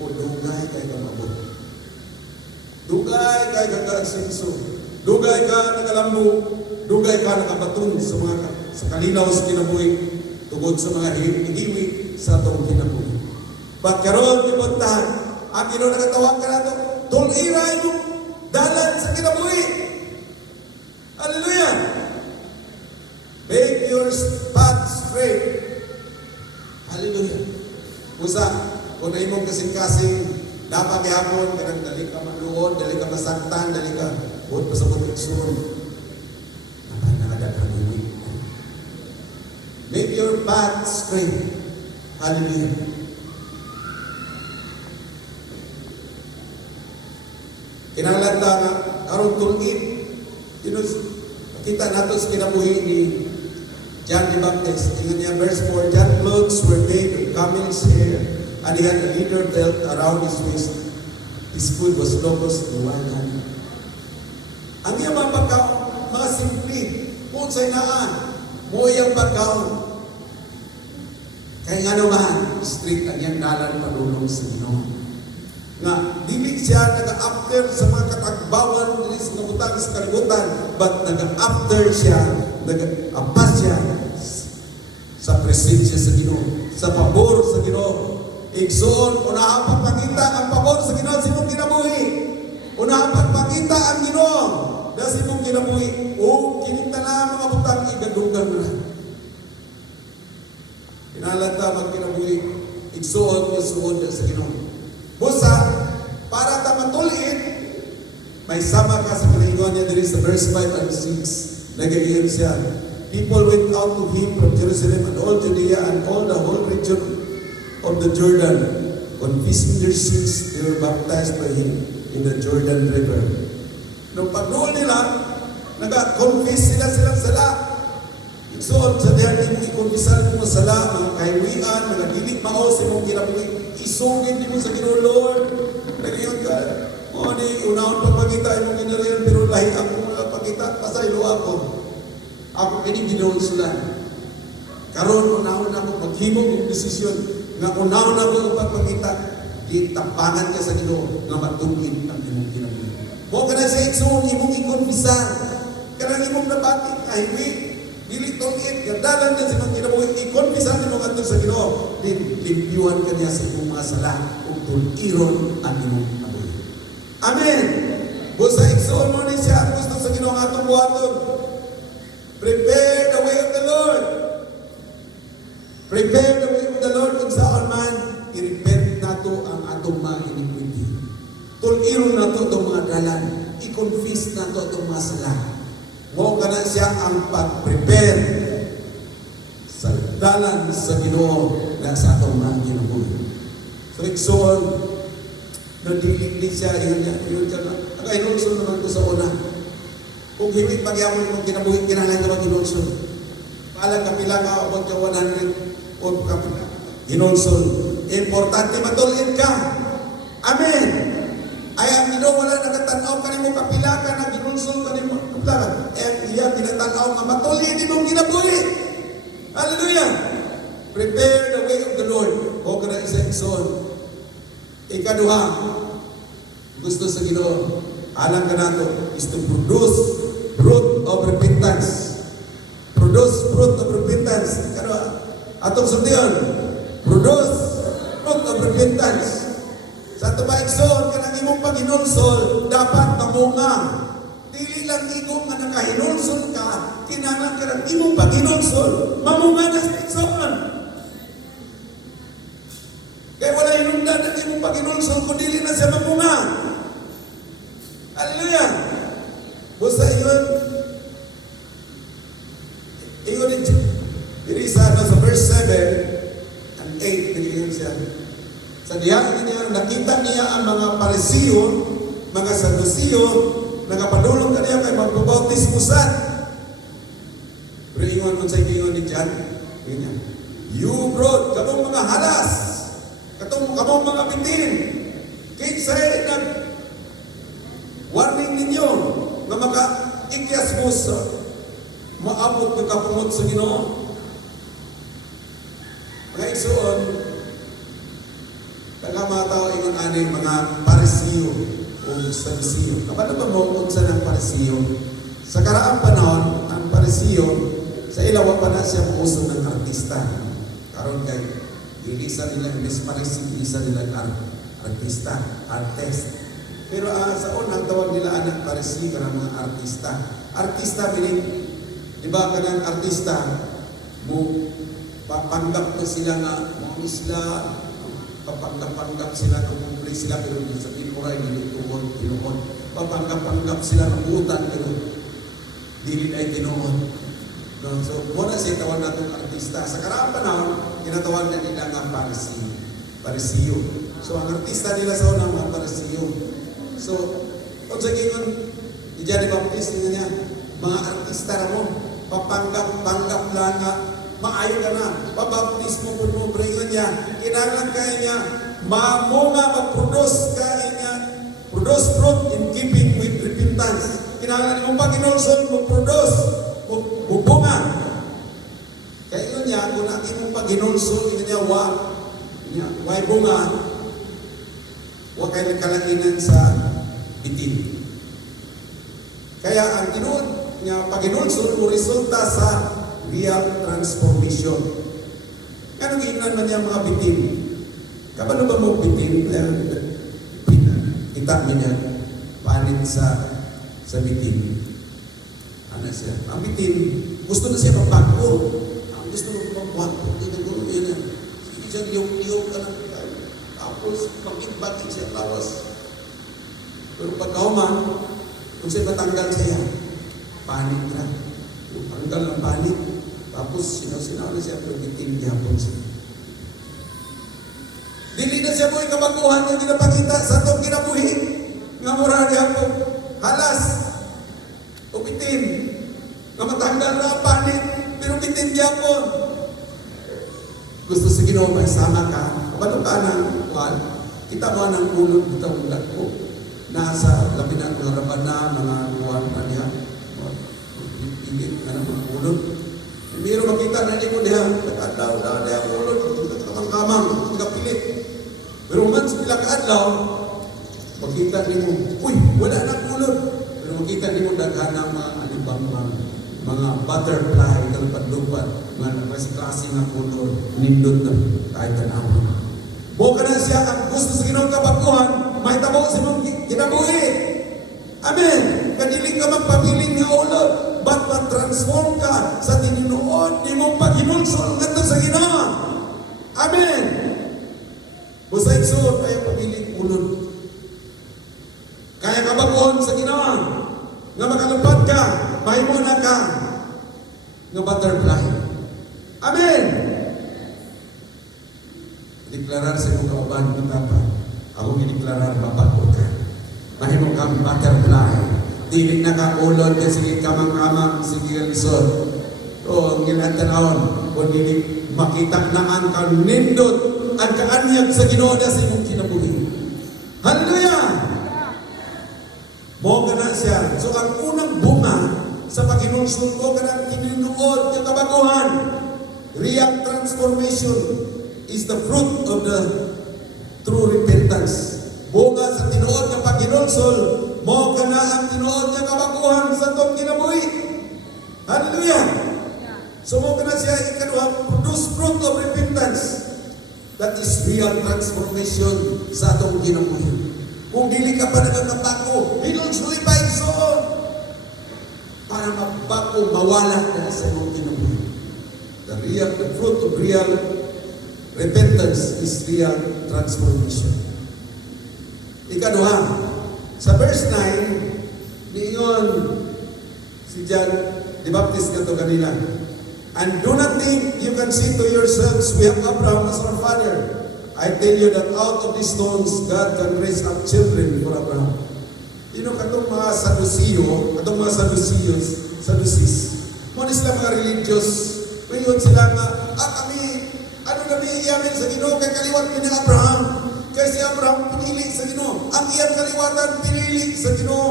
o dugay kay ka mabot. Dugay kay ka ka-asinso. Dugay ka nakalambo. Dugay ka nakabatong sa mga sa kalinaw sa kinabuhi. Tungod sa mga hiwi sa atong kinabuhi. Pagkaroon, ipuntahan, ang Ginoo nakatawag ka nato, tuliray mo dalan sa kinabuhi. Hallelujah! Make your path straight. Hallelujah! Usa, kung na imong kasing-kasing, dapat gihapon, kanang dali ka maluod, dali ka masaktan, dali ka buot pa sa proteksyon. Napakadaghang. Make your path straight. Hallelujah. Kinahanglan ta nga aron tulgin. Kita nato sa kinabuhi ni John the Baptist. Ingon niya verse 4, John's clothes were made of camel's hair, and he had a leather belt around his waist. His food was locusts and wild honey. Ang iyang mga pagkaon, mga simple, kung sa inaan, mo iyang pagkaon. Kaya nga naman, straight ang iyang dalan padulong sa Ginoo. Nga, dili siya nag-after sa mga katagbawan dili sa kabutang sa kalibutan, but nag-after siya, nag-apas siya sa presensya sa Ginoo, sa pabor sa Ginoo. Igsoon, unahan pagpakita ang pabor sa Ginoo sa imong kinabuhi. Unahan pagpakita ang Ginoo na sa imong kinabuhi. O, kinita na mga butang igadugan mo na. Pinalanta magkinabuhi, igsoon, isuod sa Ginoo. Busa, para ta matulin, may sama ka sa kalingon niya diri sa verse 5 and 6. Nagayon siya, people went out to him from Jerusalem and all Judea and all the whole region of the Jordan. Confessing their sins, they were baptized by him in the Jordan River. Nung pagdoon nila, nag-confess silang sala. So, sa diyan, i-confessan mo sala, mga kaiwian, mga dilig mao sa mong kinabuhi. Isungin mo sa Ginoo, Lord. Nagyon ka. O ni, unahon pagpakita imong ginarihan, pero lahi ako pagpakita, pasaylo ako. Ako kining Ginoo sila. Karon unahon ako maghimog ng desisyon nga unahon ako pagpakita, gitapangan ka sa Ginoo nga matungin ang imong kinabuhi. Mo ka na sa igsoon imong i-confessan. Kanang imong nabatik, ay Dili tungit, gadalan na sa mga kinabuhi, i-confessan mo kadto sa Ginoo, limpyuhan ka niya sa imong mga sala, ug tuliron ang imong kinabuhi. Amen. Busa igsoon mo ni siya, gusto sa Ginoo nga atong buhaton. Prepare the way of the Lord. Prepare the way of the Lord kung saan man, i-repent nato ang atong mga iniquity. Tuliron nato itong mga dalan. I-confess nato itong mga sala. Mo ka na siya ang pag-prepare sa dalan sa Ginoo na sa atong mga kinabuhi. So, igsoon, nadiliglig siya, yun ka na. Naka-inulson naman ko sa una. Kung hindi pagyamon mong kinabuhi, kinahanglan ka mag-inulson. Paalang kapila ka, abot ka 100 o kapila. Inulson. Importante matulid ka. Amen. Ay, ang Ginoo wala nakatanaw ka nimo kapila ka na ginulson ka nimo. Ang iya pinatanaw nga matulid imong kinabuhi. Hallelujah. Prepare the way of the Lord. O ka na isa-igsoon. Ikaduha, gusto sa Ginoo, alam ka nato, is to produce fruit of repentance. Produce fruit of repentance. Ikaduha, atong sundiyon, produce fruit of repentance. Sa tumaigsoon, kanang imong pag-inulsol, dapat mamunga. Dili lang igong nga nakahinulsol ka, kinahanglan ka ng imong pag-inulsol, mamunga na sa igsoon. Kaya wala hinundan ng imong pag-inulsol kung dili na siya mamunga. Hallelujah! Busa yun, diri sa verse 7 and 8, nagiging siya. Sa diyan niya, nakita niya ang mga Parisiyo, mga Sadusiyo, nagapadulong kaniya kay magbabautismo sa. Pero ingon mo sa ingon ni John, you brought, kamong mga halas, kamong mga bitin, kinsay nag warning ninyo na maka-ikyas mo sa maabot ng kapungod sa Ginoo. Mga igsoon, mga tao ingon ani mga Parisiyo o Sadusiyo. Kapag ba mo unsa ng Parisiyo? Sa karaang panahon, ang Parisiyo sa ilaw pa na siya uso ng artista. Karon kay ilisa nila Miss Parisiyo, ilisa nila artista, artist. Pero sa unang tawag nila anak Parisiyo kanang mga artista. Artista meaning, di ba kanang artista mo papanggap na sila nga mo sila papanggap sila ng kumple sila pero sa pinuray nilituon, tinuon. Papanggap sila ng utan pero dili ay tinuon. No? So, muna siya tawag natong artista. Sa karaang panahon, kinatawag na nila nga Parisiyo. So, ang artista nila sa unang mga Parisiyo. So, kung sa gingon, ni Johnny Baptist niya, mga artista na mo, papanggap lang nga, maayo ka na, pabaptismo po mo, bringan niya, kinahanglan kaya niya, mamunga, mag-produce kaya niya, produce fruit in keeping with repentance. Kinahanglan mong pag-inulson, mag-produce, bubunga. Kaya yun niya, kung natin mong pag-inulson, niya, why bunga, huwag kayo nagkalainan sa bitin. Kaya ang tinuod niya, pag-inulson, o resulta sa real transformation. Ano giingnan man niya mga bitin? Kapano ba mo bitin? Kita mo niya, panin sa bitin. Ano siya? Ang bitin, gusto na siya magbago. Ang gusto na magbago. Ginagulong yun. Sige siya, liyong ka lang. Tapos, mag-inbatin siya lawas. Pero pagkauman, kung siya matanggal siya, panik na. Tanggal ng panik. Tapos, sinaw na siya, pero bitin gihapon siya. Dili na siya po yung kabaguhan yung ginapakita sa itong kinabuhi. Nga mura niya po, halas, o bitin. Nga matanggal na ang panik, pero bitin gihapon. Gusto sa Ginoo, may sama ka. Kapag ka ng kuhan, kita mo ng ulod bitang ulat ko. Nasa labi na mga raban na, mga kuhan na niya. Pigit na ng mga ulod. Pero makita na niyo diha, nakadlaw na diha ulod, kamang-kamang, nagapilit. Pero man sa pila kaadlaw, makita niyo, uy, wala na ulod. Pero makita niyo daghan ng mga alibambang, mga butterfly kalupad-lupad nga klase nga kulor nindot na kahit tanawon. Mo kana siya ang gusto sa Ginoo kabakuhan, mahitabo sa imong kinabuhi. Amen. Kadili ka magpabiling nga ulod, but ma-transform ka sa tinuod nimong paghinulsol ngadto sa Ginoo. Amen. Busa igsoon kayo pabiling ulod. Kaya kabakuhan sa Ginoo nga makalupad ka, mahimo na ka nga butterfly. Amen. Deklarar sa imong kauban ng Papa. Ako gideklarar mapako ka. Mahimo kang butterfly. Dili na ka ulod ka sige kamang-kamang sige lisod. O ang ginatanaon kung dili makita na ang kanindot ang kaanyag sa Ginoo sa imong kinabuhi. Hallelujah! Mo kana siya. So ang unang bunga sa paghinulsol ko kanang tinuod nga kabaguhan, real transformation is the fruit of the true repentance. Bunga sa tinuod nga paghinulsol, mo kana ang tinuod nga kabaguhan sa atong kinabuhi. Hallelujah! So mo kana siya ikaduha, produce fruit of repentance. That is real transformation sa atong kinabuhi. Kung dili ka pa nagkakapako, hinulsoy pa igsoon para mabako, mawala na sa imong kinabuhi. The fruit of real repentance is real transformation. Ikaduha, sa verse 9, niingon si John the Baptist kato kanila, and do not think you can say to yourselves, we have Abraham as our father. I tell you that out of these stones, God can raise up children for Abraham. You know, katong mga Sadducees, mo sila mga religious, ngayon sila nga, kami, kami iyamin sa Ginoo, kay kaliwat ni Abraham. Kaya si Abraham pinili sa Ginoo. Ang iyang kaliwatan pinili sa Ginoo.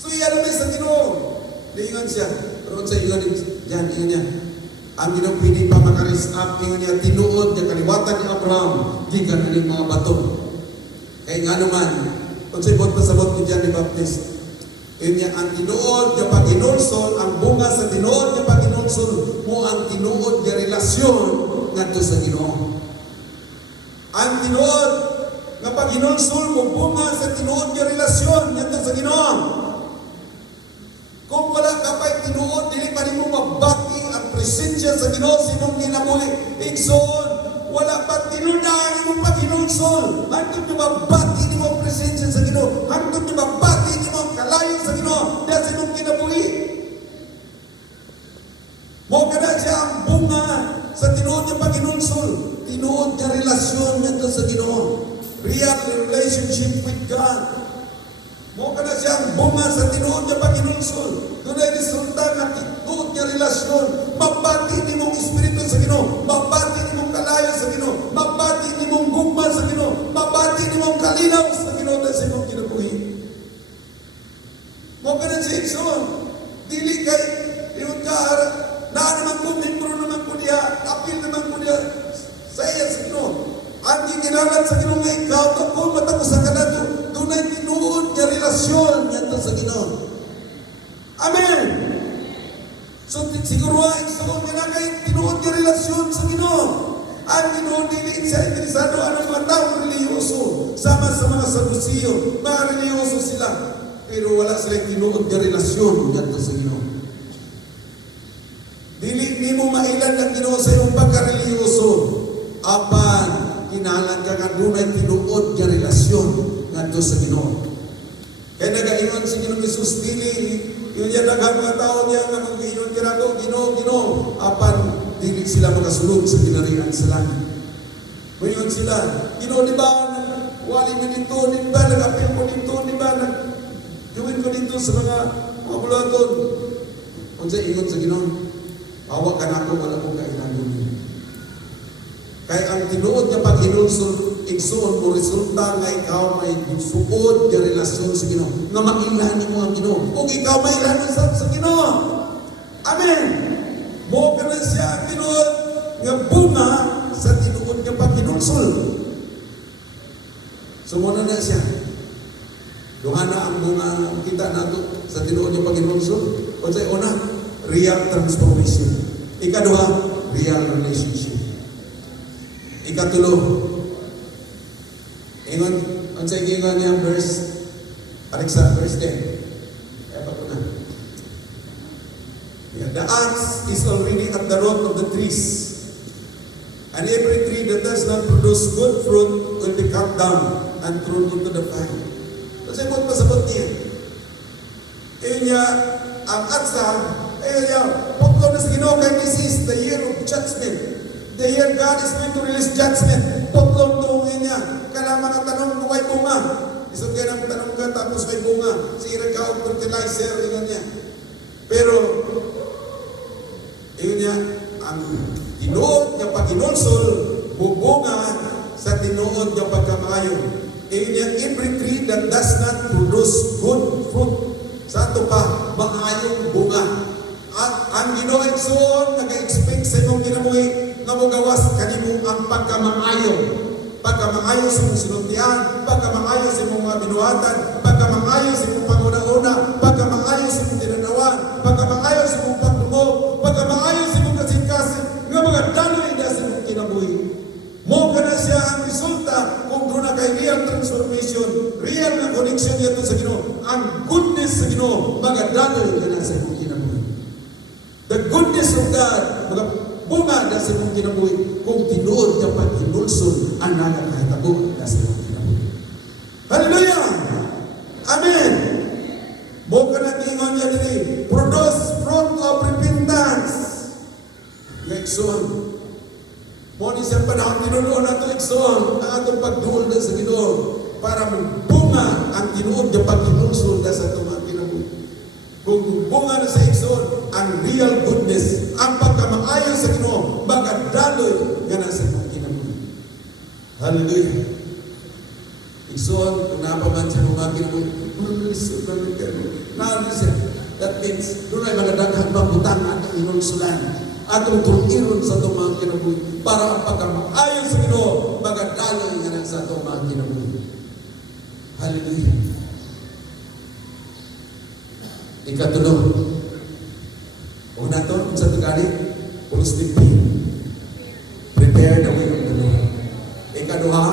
So iyan namin sa Ginoo. Diingan siya. Pero sa ingon diyan niya. Ang Ginoo pili pa makaris up ingon niya tinuod nga kaliwatan ni Abraham gikan ani mga bato. Kay nga naman, kung sa ibot pasabot ni John the Baptist, niya ang tinuod nga paghinulsol, ang bunga sa tinuod nga paghinulsol mo ang tinuod nga relasyon ngadto sa Ginoo. Ang tinuod nga paghinulsol mo bunga sa tinuod nga relasyon ngadto sa Ginoo. Kung wala ka pa'y tinuod, dili pa nimo mabati ang presensya sa Ginoo sa imong kinabuhi. Igsoon, wala pa tinudaan imong paghinulsol. Hantod nyo mabati nimo ang presensya sa Ginoo. Hantod nyo mabati nimo ang kalayo sa Ginoo dahil sa imong kinabuhi. Mo kada siya ang bunga sa tinuod nga paghinulsol. Tinuod nga relasyon ngadto sa Ginoo. Real relationship with God. Mo kana siyang bunga sa tinuod nga paghinulsol. Dunay resulta nga tinuod nga relasyon. Mabati nimong espiritu sa Ginoo, mabati nimong kalayo sa Ginoo, mabati nimong gugma sa Ginoo, mabati nimong kalinaw sa Ginoo sa imong kinabuhi. Mo kana siya igsoon. Dili kay iyon ka na naman ko membro naman ko diya, apil naman ko diya sa iya sa Ginoo. Ang ginalan sa Ginoo nga ikaw ako matapos sa kanato. Dunay tinuod nga relasyon ngadto sa Ginoo. Amen. So siguro igsoon nga kay tinuod nga relasyon sa Ginoo. Ang Ginoo dili siya interesado anong mga tao relihiyoso sama sa mga Saduceo. Mga relihiyoso sila, pero wala sila tinuod nga relasyon ngadto sa Ginoo. Dili nimo mailan ang Ginoo sa imong pagka-relihiyoso. Apan kinahanglan ka nga dunay tinuod nga relasyon ngadto sa Ginoo. Kaya nagaingon si Ginoong Hesus dili yun yan daghang mga tao niya nga mag-ingon kinato Ginoo apan dili sila makasulod sa ginarian sa langit. Mayon sila, Ginoo di ba wali mi dito, di ba nag-apil ko dito, di ba gawin ko dito sa mga bulaton. Unsa ingon sa Ginoo? Awa ka nako wala ko kailangan. Kaya ang tinuod nga paghinulsol, igsoon mo resulta nga ikaw may suod nga relasyon sa Ginoo. Nga mailan mo ang Ginoo. Kung ikaw mailan sa Ginoo. Amen. Mo ka na siya ang tinuod nga bunga sa tinuod nga paghinulsol. So muna na siya. Duha na ang bunga kita nato sa tinuod yung pag-inulsol. Unsay una, real transformation. Ikaduha, real relationship. Ikatulo, ingon, unsay giingon niya verse, Alexa, verse 10. Epa ko na. Yeah, the axe is already at the root of the trees. And every tree that does not produce good fruit will be cut down and thrown into the fire. Kasi mo pasabot niya. Ayun niya, ang atsa, ayun niya, pagkaw na sa Ginoo kay this is the year of judgment. The year God is going to release judgment. Pagkaw tuungin niya, kailangan ang tanong mo ay bunga. Isang kaya ng tanong ka, tapos may bunga. Sira ka o fertilizer, yun niya. Pero, ayun niya, ang tinuod niya pag-inulsol, bubunga sa tinuod niya pagkamaayo. Ayun niya, every tree that does not produce good fruit, sa ito pa, maayong bunga. At ang Ginoo igsoon, nag-expect sa imong kinabuhi, nga mo gawas kanimo ang pagkamaayo. Pagkamaayo sa imong sinuntian, pagkamaayo sa imong mga binuhatan, pagkamaayo sa imong panguna-una, pagkamaayo sa imong tinanawan, pagkamaayo sa imong pagtumo, pagkamaayo sa imong kasing-kasing, nga mga daloy na sa imong kinabuhi. Mo ka na siya ang resulta kung doon na kay real transformation, real na connection nito sa Ginoo. Ang goodness sa Ginoo, mga daloy ka na sa imong kinabuhi. The goodness of God, mga bunga na sa imong kinabuhi, kung tinuod niya pag-inulsol ang nagakahitabo na sa imong kinabuhi. Hallelujah! Amen! Mo ka na ingon niya din, produce fruit of repentance. Lekson. Mo ni siyang panahon, tinuloon na ito lekson, ang atong pagduol na sa Ginoo para bunga ang tinuod niya pag-inulsol na sa itong mga kinabuhi. Kung bunga na sa lekson, ang real goodness, ang pagkamaayo sa Ginoo, magadaloy nga na sa itong kinabuhi. Hallelujah! Lekson, kung napaman siya mga kinabuhi, that means, doon ay mga daghang pambutang at inulsulan. Atong tuliron sa itong mga kinabuhi para ang pagkamaayon sa Ginoo magadaloy nga sa itong mga kinabuhi. Hallelujah. Ikatulo, una to, sa Tagali, positive faith. Prepare the way of the Lord. Ikaduha,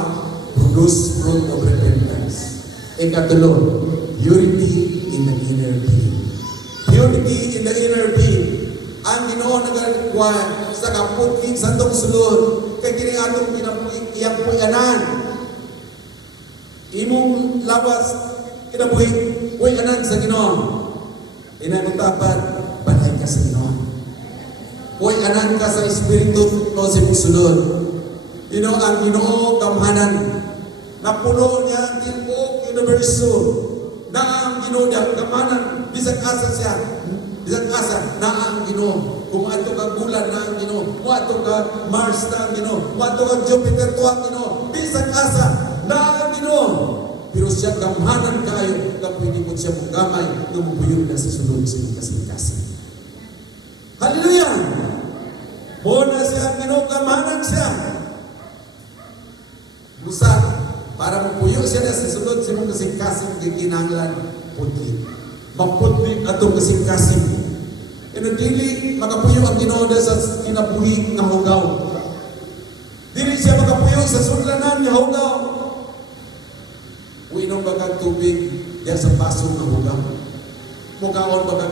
produce fruit of repentance. Ikatulo, unity in the inner being. Unity in the inner being. Ang Ginoo nagkuha sa kaputing sandong sulod kay kini atong kinabuhi iyang puyanan. Imong lawas kinabuhi puyanan sa Ginoo. Inagutapan banay ka sa Ginoo. Puyanan ka sa espiritu o sa sulod. You know, ang Ginoo kamhanan napuno niya ang tibuok universo na ang Ginoo niya kamhanan bisag asa siya. Bisag asa na ang Ginoo. Kung ato ka bulan na ang Ginoo, kung ato ka Mars na ang Ginoo, kung ato ka Jupiter to ang Ginoo, bisag asa na ang Ginoo. Pero siya gamhanan kayo na pwede mo siya mong gamay na mabuyog na sa sunod sa iyong kasing-kasing. Hallelujah! Muna siya ang Ginoo, gamhanan siya. Busa, para mabuyog siya na sa sunod sa iyong kasing-kasing, giginanglan putli. Maputli atong kasing-kasing. Kaya dili makapuyo ang Ginoo sa kinabuhi nga hugaw. Dili siya makapuyo sa sudlanan nga hugaw. Uinom ba tubig diya sa baso nga hugaw. Mukaon ba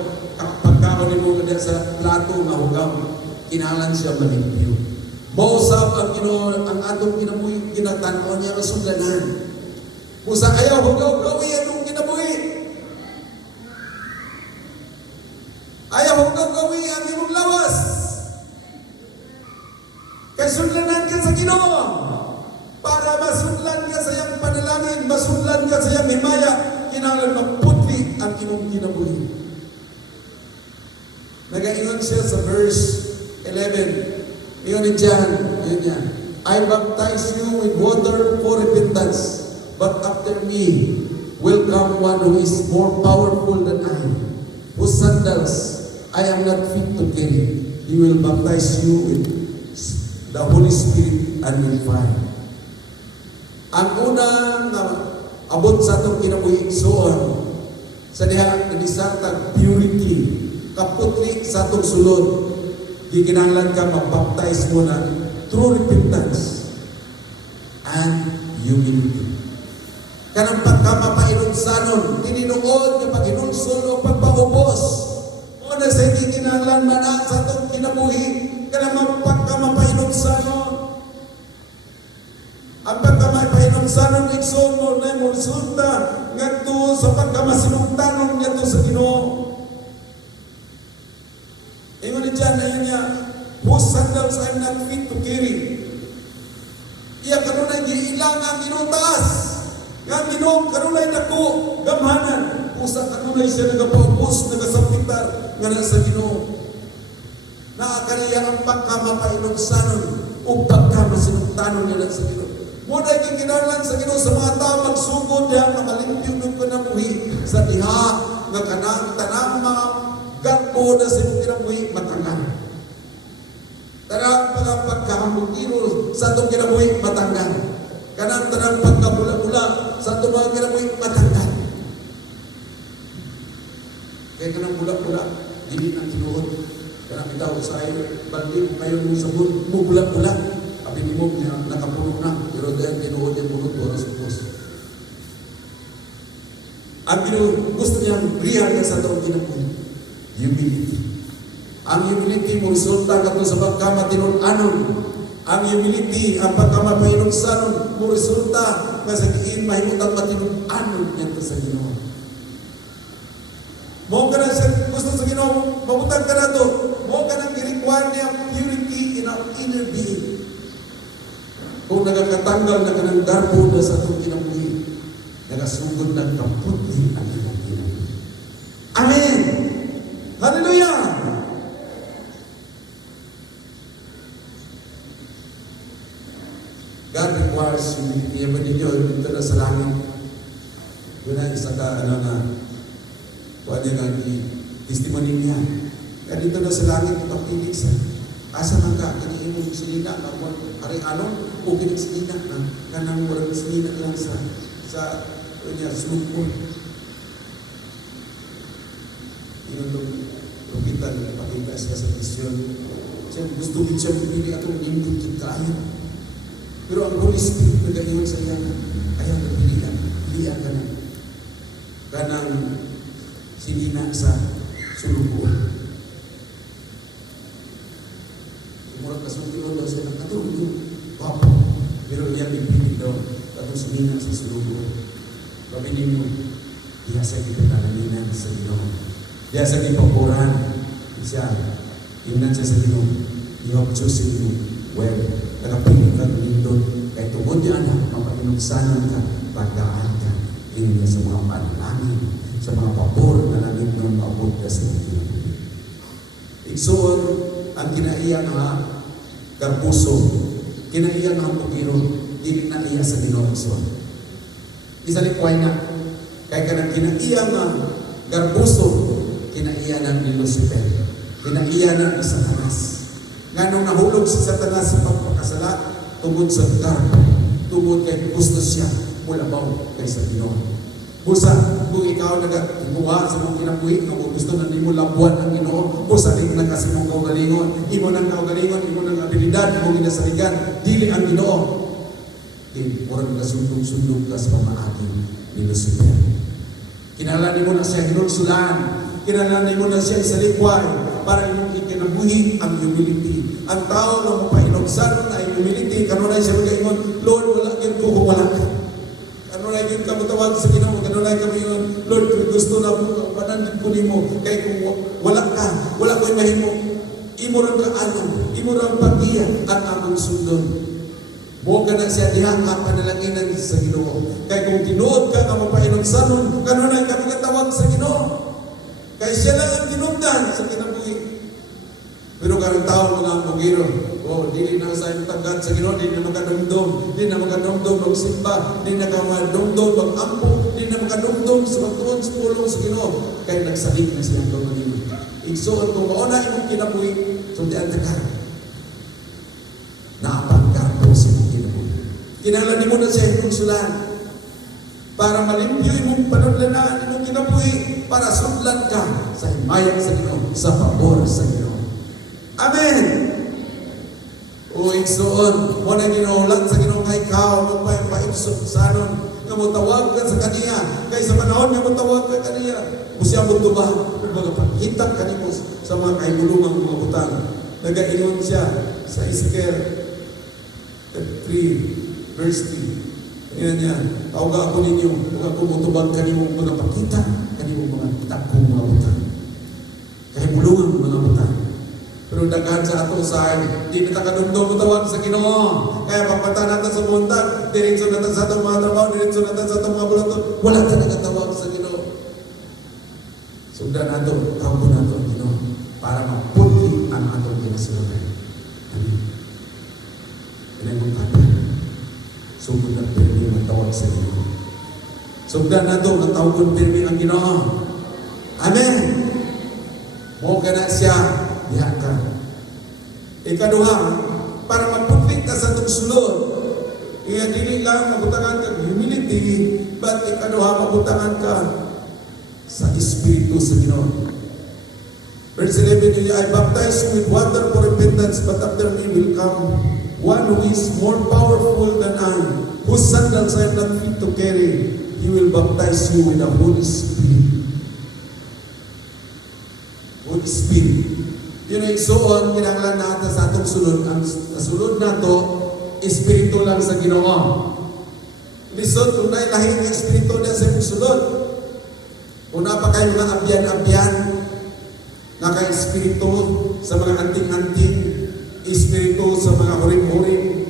pagkaon ni mo diya sa plato nga hugaw. Kinahanglan siya malimpyo. Mausap ang Ginoo ang atong kinabuhi ginatan-on niya nga sudlanan. Kung sa ayaw hugaw gawi atong kinabuhi. Ayaw hong gagawin ang imong lawas. Kaya sudlanan ka sa Ginoo. Para masudlan ka sa iyang panalangin, masudlan ka sa iyang himaya, kinahanglan maputli ang imong kinabuhi. Nagaingon siya sa verse 11. Iyon ni John, yun yan. I baptize you with water for repentance, but after me will come one who is more powerful than I, whose sandals I am not fit to carry. He will baptize you with the Holy Spirit and with fire. Ang unang abot sa atong kinabuhi igsoon sa diha nabisatag purity kaputli sa atong sulod gikinahanglan ka mabaptize mo na true repentance and humility. Kanang pagkamapainusanon tininuod nga paghinulsol o pagpaubos o na sa gikinahanglan man sa atong kinabuhi kanang pagkamapainusanon. Ang pagkamapainusanon igsoon mo na mo resulta ngadto sa pagkamasinungtanon ngadto sa Ginoo. Ingon ni John ayun niya, whose sandals I'm not fit to carry. Iya kanunay giilang ang inutas. Nga Ginoo kanunay dako gamhanan. Usa kanunay siya nagapaubos, nagasampitar nga na sa Ginoo. Naakaliya ang pagkamapainusanon o pagkamasinungtanon nga na sa Ginoo. Muna gikinahanglan sa Ginoo sa mga tao magsugod diha nga malimpyo ng kinabuhi sa diha nga kanang tanang mga garbo na sa kinabuhi matanggal. Tanang pagkahamugiro sa itong kinabuhi matanggal. Kanang tanang pagkabula-bula sa itong mga kinabuhi matanggal. Kaya kanang bula-bula hindi nang tinuod. Kanang itaw sa iyo baldi mayon mo sabon mo bula-bula. Abi mo niya nakapuno na, pero dahil tinuod yung bunot ko sa pus. Ang gusto niyang real ka sa taong kinabuhi. Humility. Ang humility mo resulta kato sa pagkamatinon-anon. Ang humility, ang pagkamapainusanon mo resulta nga sa giin mahimutang matinon-anon nito sa Ginoo. Mo ka na siya gusto sa Ginoo, mabutang ka na to. Mo ka nang i-require niya purity in our inner being. Kung nagkakatanggal na ka ng garbo na sa itong kinabuhi, nagasugod ng kaputli ang iyong kinabuhi. Amen! Hallelujah! God requires humility. Yan ba ninyo, dito na sa langit. Yun na isa ka, kuha niya nga testimony niya. Kaya dito na sa langit, ipapilig sa asa man ka, kiniin mo sinina, hari ano, o kinig sinina, kanang walang sinina lang sa sulukon. Yun ang rupitan na ipakita siya sa Krisyon. Siya gusto din siya pipili atong nimdut kayo. Pero ang Holy Spirit nag-iwan sa iya, ayaw na pilihan ka na. Kanang sinina sa sulukon. Murag kasuntiwan daw siya ng katulog. Papa. Pero yan ipinit daw. Katong sumina sa sulugo. Paminin mo. Diya sa ipatalaminan sa Ginoo. Diya sa ipapuran. Siya. Imnan siya sa Ginoo. You have chosen you well. Nakapinig ka nindot. Kaya tungod yan ha. Mapainugsanan ka. Pagdaan ka. Hindi sa mga panalangin. Sa mga pabor na langit ng maabot ka sa Ginoo. Igsoon ang kinaiya nga karpuso, kinaiya nga pugiro, di kinaiya sa Ginoo. Isa likway na, kaya ka nang kinaiya nga karpuso, kinaiya ng ni Lucifer, kinaiya ng ni Satanas. Nga nung nahulog si Satanas sa pagpakasala, tungod sa garbo, tungod kay gusto siya, mulabaw kay sa Ginoo. Busa, kung ikaw nagkuha sa mong kinabuhi, kung gusto na nimo labuan ang Ginoo, busa din na kasi mong kaugalingon, imo nang kaugalingon, imo nang abilidad, imo ginasaligan, dili ang Ginoo. Di, murag nasundog-sundog ka sa pamaaging ni Lucifer. Kinahanglan mo na siya hinulsulan, kinahanglan mo na siya isalikway, para imong ikinabuhi ang humility. Ang tao na mapainogsan ay humility, kanunay siya mag-ingon, Lord, wala yun ko kung wala ka. Kanunay yun ka mutawag sa Ginoo, kanunay kami yun, Lord, gusto na mo, panandin ko nimo, kaya kung wala ka, wala ko'y mahimo, imo rang kaano, imo rang pag-iya ang among sundon. Mo ka na siya diha ka panalanginan sa Ginoo. Kaya kung tinuod ka, mapainogsanon, kanunay kami katawag sa Ginoo. Kaya siya lang ang tinugdan sa kinabuhi. Pero karang tao mga mugiro, dili na sa tanggat sa Ginoo, dili na makadumdum, dili na makadumdum magsimba, dili na makadumdum magampo, dili na makadumdum sa pagtuon sa pulong sa Ginoo. Kaya nagsalig na siyang tumanino. Igsuon kung mauna imong kinabuhi, sundian ta ka. Naapagkarpo sa imong kinabuhi. Kinahanglan nimo na siya hinungsulan. para malimpyo imong panudlanan, imong kinabuhi, para sudlan ka sa himayag sa Ginoo, sa pabor sa Ginoo. Amen. O igsoon, mo na ginaulan sa Ginoo nga ikaw, mo pa yung paibsot sa anon, nga mo tawag ka sa kaniya, kay sa panahon nga mo tawag ka kaniya, mo siya mo tuba, mga paghitak kanimo sa mga kahimulungang mga butang. Nagaingon siya sa Ezekiel 3, verse 3. Yan niya, tawag ako ninyo, kung ako mo tubag kanimo mga pakita, kanimo mga takong mga butang. Kahimulungang mga butang. Pero daghan sa ato sa di kita kadumdum mo tawag sa Ginoo. Kaya pagpata natin sa buntag, diretso natin sa atong mga trabaho, diretso natin sa atong mga bulaton, wala ka nagatawag sa Ginoo. Sundan nato, tawag nato ang Ginoo para maputi ang atong kinasunuran. Amen. Pinagong kata. Sugod na pirmi ang tawag sa Ginoo. Sundan nato, ang tawag pirmi ang Ginoo. Amen. Mo ka na siya diha ka. Ikaduha, para maputik ka sa itong sulod, iya dili lang mabutangan ka humility, but ikaduha mabutangan ka sa Espiritu sa Ginoo. Verse 11, I baptize you with water for repentance, but after me will come one who is more powerful than I, whose sandals I am not fit to carry. He will baptize you with the Holy Spirit. Holy Spirit. Yun ang igsoon, kinanglan natin sa atong sulod. Ang sulod na to, Espiritu lang sa Ginoo. Lisod, kung na'y lahing ng Espiritu niya sa imong sulod. Kung pa kayo mga abyan-abyan, naka-Espiritu sa mga anting-anting, Espiritu sa mga huring-huring,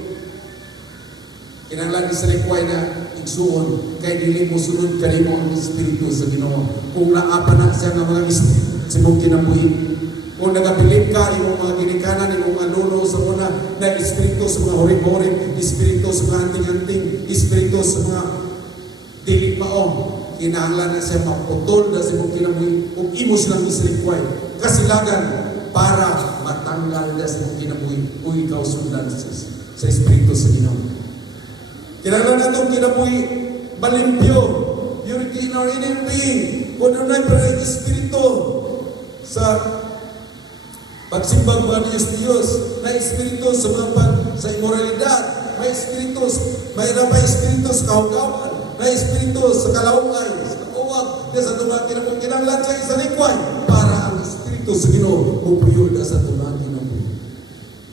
kinanglan ni Sarikway na igsuon, kay dili mo sunod kanimo ang Espiritu sa Ginoo. Kung naapa na siya nga mga Espiritu sa imong kinabuhi, kung nagabilib ka, imong mga ginikanan, imong mga lulo sa una, na Espiritu sa mga huring-huring, Espiritu sa mga anting-anting, Espiritu sa mga dili maong, kinahanglan na siya maputol na sa imong kinabuhi, kung imo silang isalikway, kasilagan, para matanggal na sa imong kinabuhi, kung ikaw sundan sa Espiritu sa Ginoo. Kinahanglan na itong kinabuhi, malimpyo, purity in our inner being, kung ano na yung Espiritu sa pagsimbang mga Diyos, na Espiritu sa mga sa imoralidad, may Espiritu, mayroon pa Espiritu sa kahugawan, may Espiritu sa kalaway, sa kauwag, na sa tumang kinabong kinanglan sa isalikway, para ang Espiritu sa Ginoo pupuyo na sa tumang kinabong.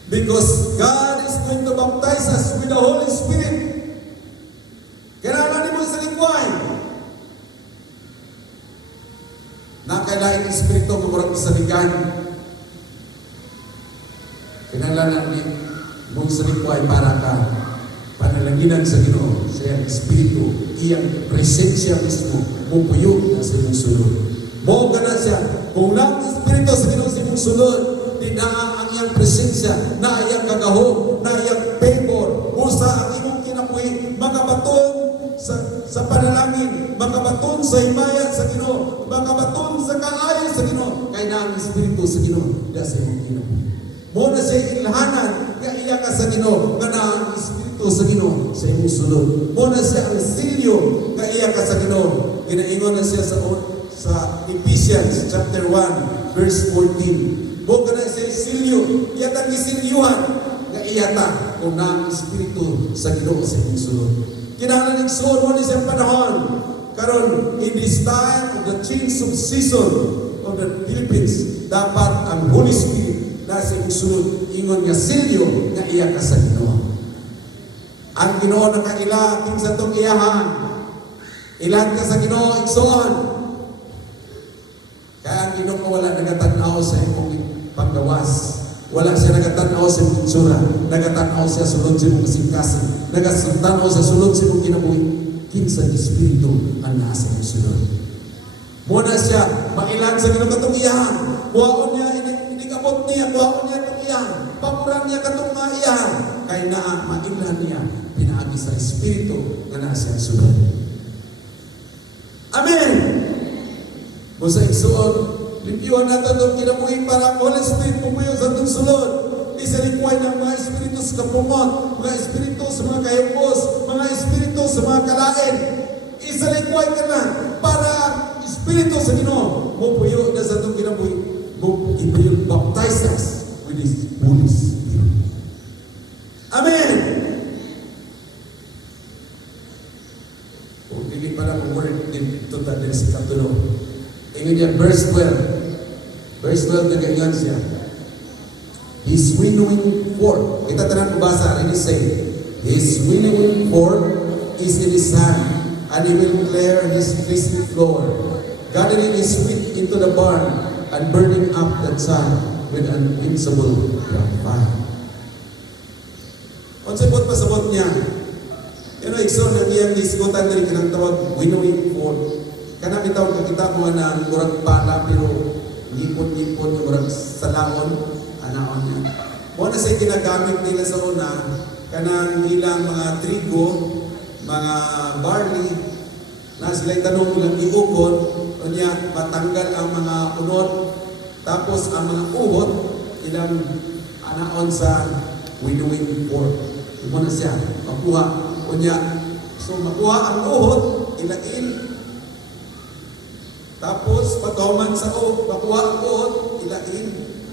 Because God is going to baptize us with the Holy Spirit. Kailangan mo isalikway. Nakailaing Espiritu kumurang isalikan. Kinanglan ni mong salikway para ka panalaginan sa Ginoo sa iyang Espiritu, iyang presensya mismo, pupuyo na sa iyong sulod. Mo ka na siya, kung lang Espiritu sa Ginoo sa iyong sulod, dinaan ang iyang presensya, na iyang kagahom, na iyang favor, usa ang imong kinabuhi, makabaton sa panalangin, makabaton sa himaya sa Ginoo, makabaton sa kaayo sa Ginoo, kay na ang Espiritu sa Ginoo da sa imong kinabuhi. Mo na siya ilhanan nga iya ka sa Ginoo, nga na ang Espiritu sa Ginoo sa imong sulod. Mo na siya ang silyo nga iya ka sa Ginoo. Ginaingon na siya sa Ephesians chapter 1 verse 14. Mo ka na siya silyo, iya tang isilyuhan nga iya ta kung na ang Espiritu sa Ginoo sa imong sulod. Kinahanglan igsuon mo ni siyang panahon karon in this time of the change of season of the Philippines, dapat ang Holy Spirit nasa imong sulod, ingon nga silyo nga iya ka sa Ginoo. Ang Ginoo nakaila kinsa tong iyahan. Ilan ka sa Ginoo igsoon. Kaya ang Ginoo wala nagatanaw sa imong paggawas. Wala siya nagatanaw sa imong itsura. Nagatanaw siya sulod sa imong kasing-kasing. Nagatanaw sa sulod sa imong kinabuhi. Kinsa Espiritu ang nasa imong sulod. Muna siya mailan sa Ginoo katong iyahan. Buhaon niya kamot niya, buhaon niya itong iyahan, pamuran niya katong mga iyahan, kay naa, mainlan niya, pinaagi sa Espiritu na nasa sulod. Amen! Kung sa igsuon, limpiyuhan natin itong kinabuhi para ang Holy Spirit pumuyo sa itong sulod. Isalikway ng mga Espiritu sa kapumot, mga Espiritu sa mga kayupos, mga Espiritu sa mga kalain. Isalikway ka na para Espiritu sa Ginoo mo puyo na sa itong kinabuhi mo ipuyo baptize us with His Holy Spirit. Amen! Kung hindi pa na word dito ta din sa kapitulo. Ingon niya, verse 12. Verse 12 nagaingan siya. His winnowing fork. Kita tanan mabasa, and he say, His winnowing fork is in His hand, and He will clear His threshing floor, gathering His wheat into the barn, and burning up the chaff with an invincible fire. Konsepot pasabot niya. Pero ikson ang iyang diskutan diri kanang tawag winnowing fork. Kana bitaw kakita mo na murag pala pero ngipon-ngipon yung murag salaon anaon niya. Mo na say ginagamit nila sa una kanang ilang mga trigo, mga barley na sila'y tanong ilang iukon unya matanggal ang mga unod tapos ang mga uhot ilang anaon sa winnowing fork. Mo na siya makuha unya so makuha ang uhot ilain tapos pagkauman sa makuha ang uhot ilain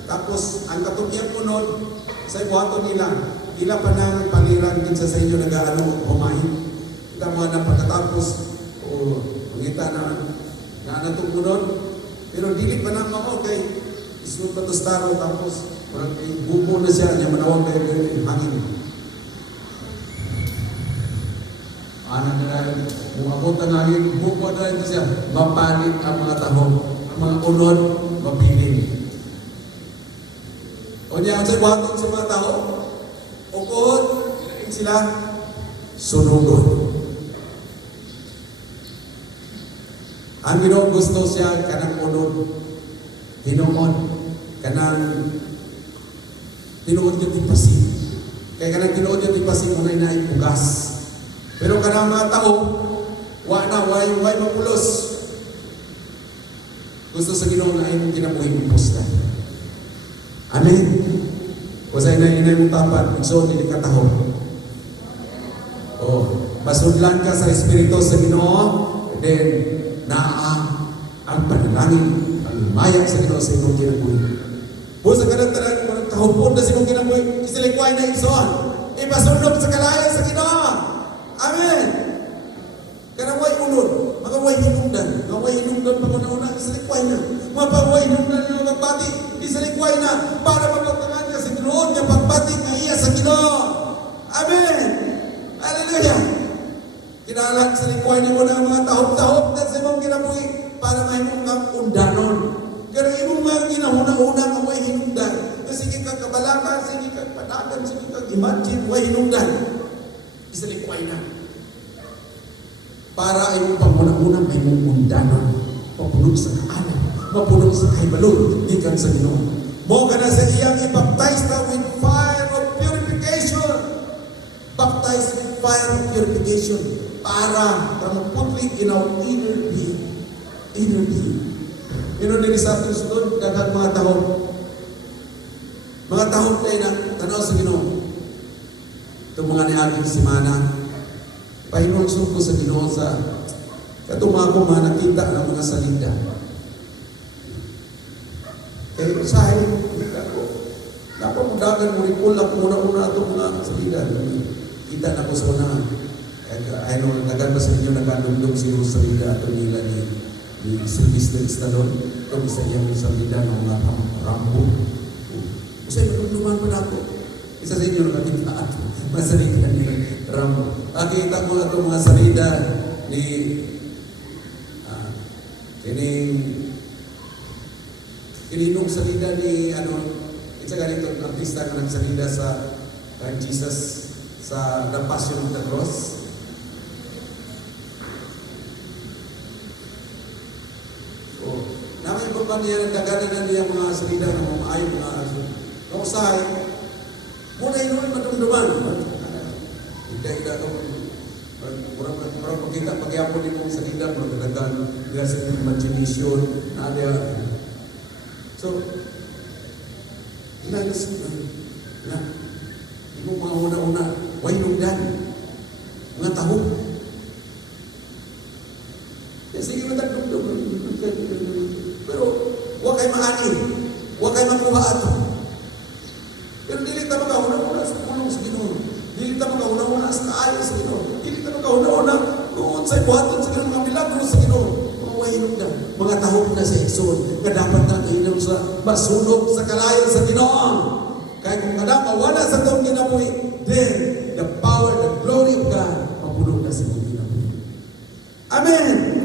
tapos ang katugyang unod sa iwato nila ila pa nang paliran din sa inyo nag-aano humahin kita mo na pagkatapos o mangita na natong unod pero dili pa na ako kay isunod pa to staro tapos parang bubo na siya niya manawag kayo hangin. Ano na rin, umabot ang hangin, buko na rin siya, mapalit ang mga tahong, ang mga unod, mabilin. O niya, ang sabaton sa mga taho, ukod, sila, sunugon. Ang Ginoo gusto siya, kanang unod, hinuon, kanang tinuod yung tipasi. Kaya kanang tinuod yung tipasi, unay na ipugas. Pero kanang mga tao, way mapulos. Gusto sa Ginoo na imong kinabuhi mong pusta. Amen. O sa inay mong tapat, igsoon hindi ka taho. Masudlan ka sa Espiritu sa Ginoo, then ang panalangin, ang maya sa Ginoo sa imong kinabuhi. Busa ka ng tarang, taho po na sa imong kinabuhi, isilikway na igsoon. Ipasunod sa kalayan sa Ginoo. Amen. Karena way unod, mga way hinungdan, mga way hinungdan pag-una-una, isalikway na. Mga pag-way hinungdan ng mga pagbati, isalikway na para magpagtangan ka sa Ginoo niya pagbati nga iya sa Ginoo. Amen. Hallelujah. Kinalag sa likway niyo na mga tahop-tahop na sa imong kinabuhi para mahimong kang undanon. Kaya imong mga ginahuna-una nga way hinungdan. Sige kang kabalaka, sige kang panagan, sige kang imagine, way hinungdan. Isalikway na. Para yung panguna-una may mong undanon. Mapunog sa kaanan. Mapunog sa kaibalon. Ikan sa Ginoo. Mo ka na sa iyang i-baptize na with fire of purification. Baptize with fire of purification. Para kamaputli in our inner being. Inner being. Yun din sa ating sunod, daghang mga tahong. Mga tahong na tanaw sa Ginoo. Itong mga niaging simana, pahinulsong ko sa Ginoo sa katong mga ko mga nakita ng mga salida. Kaya usahay, napamudagan mo rin pula kung una-una itong mga salida. Kita na ko sa una. Ano, nagan ba sa inyo nagandumdum siguro salida ito nila ni Sylvester Stallone. Ito isa iyang salida ng mga Rambo. Usay, magdumduman pa na ako. Isa sa inyo nakakita ato. Masalita ni Rambo. Nakita mo itong mga salida ni kininong salida ni isa ganito artista na nagsalida sa Jesus sa The Passion of the Cross. Namin ba ba niya nagdaganan na niya mga salida ng mga ayaw mga aso? Kausahay, muna yun madumduman. Hindi ako, marang pagkita, pagyapon din mong salida, magdadagan, sa imagination, na ada. So, yung mga una-una, way nungdan, mga taho. Sige matagdugdog. Pero, huwag kayo maani. Huwag kayo makuha ato. Pero dili ta makauna-una sa pulong sa Ginoo. Dili ta makauna-una sa kaayo sa Ginoo. Dili ta makauna-una kung sa'y buhaton sa Ginoo, mga milagro sa Ginoo. Mga wahinog na, mga tahong na sa Exod, na dapat na kainom sa masunog sa kalayo sa Ginoo. Kaya kung kada mawala sa itong ginabuhi, then the power, the glory of God, mapulog na sa itong ginabuhi. Amen!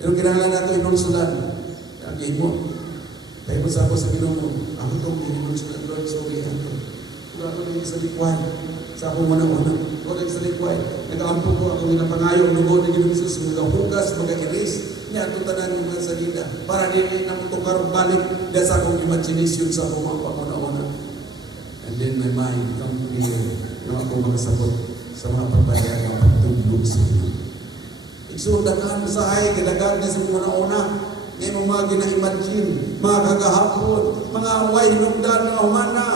Pero kinahanglan nato inulsulan. Ang mo. Kaya mo sa ako sa Ginoo mo, ako itong inulsulan, Lord, sorry ako. Kung ako na sa likwan, sa akong una-una, o na sa likwan, nag-aampo ko ako minapangayo, lugo na Ginoo Jesus, mga-hugas, mga-iris, niya ito tanan yung mga salita, para din na mo itong balik, dahil sa akong imagination sa akong mga panguna-una. And then my mind come clear, na ako makasabot sa mga pagbayar ng pagtulog sa Ginoo. Igsundakan sa ay, gadagan na sa mga una, ngayon mga gina-imagine, mga kagahapon, mga away, hinungdan, mga humana,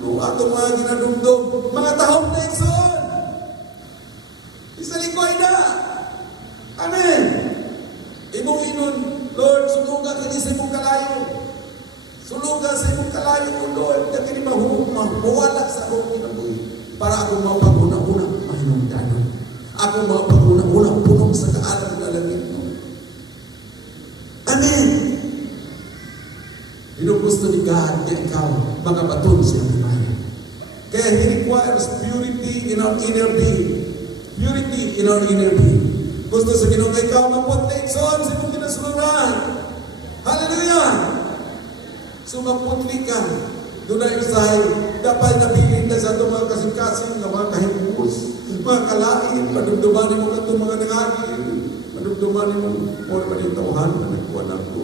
no, ato mga ginadumdum, mga tahong na ikson. Isalikoy na. Amen. Imong inon, Lord, suluga kini sa imong kalayo. Suluga sa imong kalayo, O Lord, na kini mahuwala sa akong kinabuhi. Para ako mapaguna-una, mahinungdanon. Ako mapaguna-una, punong sa kaalam ng alamit mo. Amen. Gusto ni God na ikaw magabaton siya ng bayan. Kaya He requires purity in our inner being. Purity in our inner being. Gusto sa Ginoo nga ikaw maputlik son sa imong kinasuluran. Hallelujah! So maputlik ka. Doon na isay, dapat nabilin na sa itong mga kasing-kasing na mga kahimos, mga kalain, madumdumanin mo ka itong mga nangagin, madumdumanin mo, o naman yung tauhan na nagkuha na ko.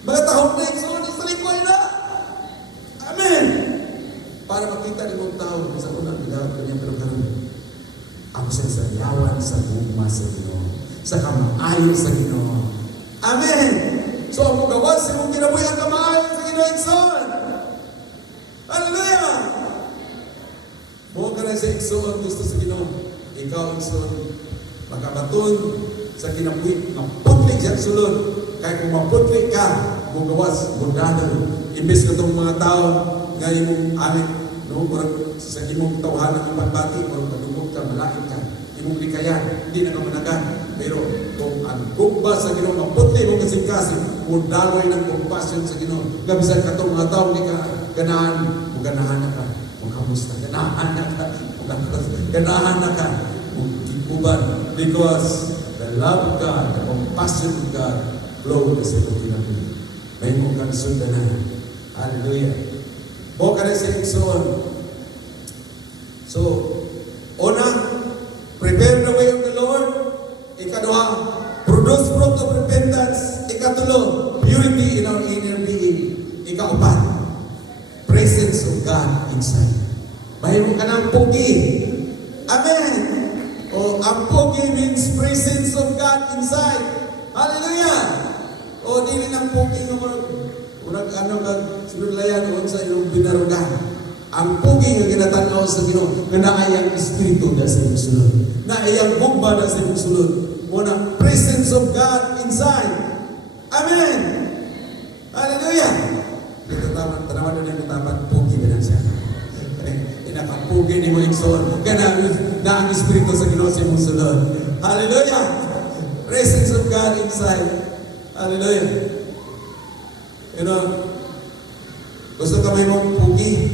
Mga tahong na ikson, isalikoy na! Amen! Para makita ni mong tao sa unang bidawat ko niya, pero karoon, ang sasayawan sa gugma sa Ginoo, sa kamaayon sa Ginoo. Amen! So ang magawas, yung kinabuhi ang kamaayon sa Ginoo, ikson! Hallelujah! Buong ka na sa ikson, gusto sa Ginoo. Ikaw, ikson, magabaton sa kinabuhi, maputlik siya sulod. Kaya kung maputlik ka, bugawas, bundanan. Imbes ka itong mga tao, nga imong amit, no? Sa imong tawhan ng pagbati, o madumog ka, malakit ka, imong likayan, hindi na ka managan. Pero kung ang gugba sa Ginoo, maputli mong kasing-kasing, daloy ng compassion sa Ginoo. Gabisan ka itong mga tao, hindi ka ganahan, ganahan na ka, kamusta, ganahan na ka, ganahan na ka, uban, because the love of God, the compassion of God, flow na sa ito kinabuhi. May mo kang sundanan. Hallelujah. Buo ka na sa ikson. So, una, prepare the way of the Lord. Ikaduha, produce fruit of repentance. Ikatulo, purity in our inner being. Ikaupat, presence of God inside. May mo ka ng pugi. Amen. O, ang pugi means presence of God inside. Hallelujah. O, dili ng pugi ng murag ano kag sinulayan o sa iyong binarugan. Ang pugi nga ginatanaw sa Ginoo nga naayang espiritu na sa iyong sulod. Naayang gugma na sa iyong sulod. Muna, presence of God inside. Amen. Hallelujah. Ito tanawan na yung tapat, pugi ka lang siya. Inakapugi ni mo ikson. Kaya na ang espiritu sa Ginoo sa iyong sulod. Hallelujah. Presence of God inside. Hallelujah. You know, gusto ka may mong pugi.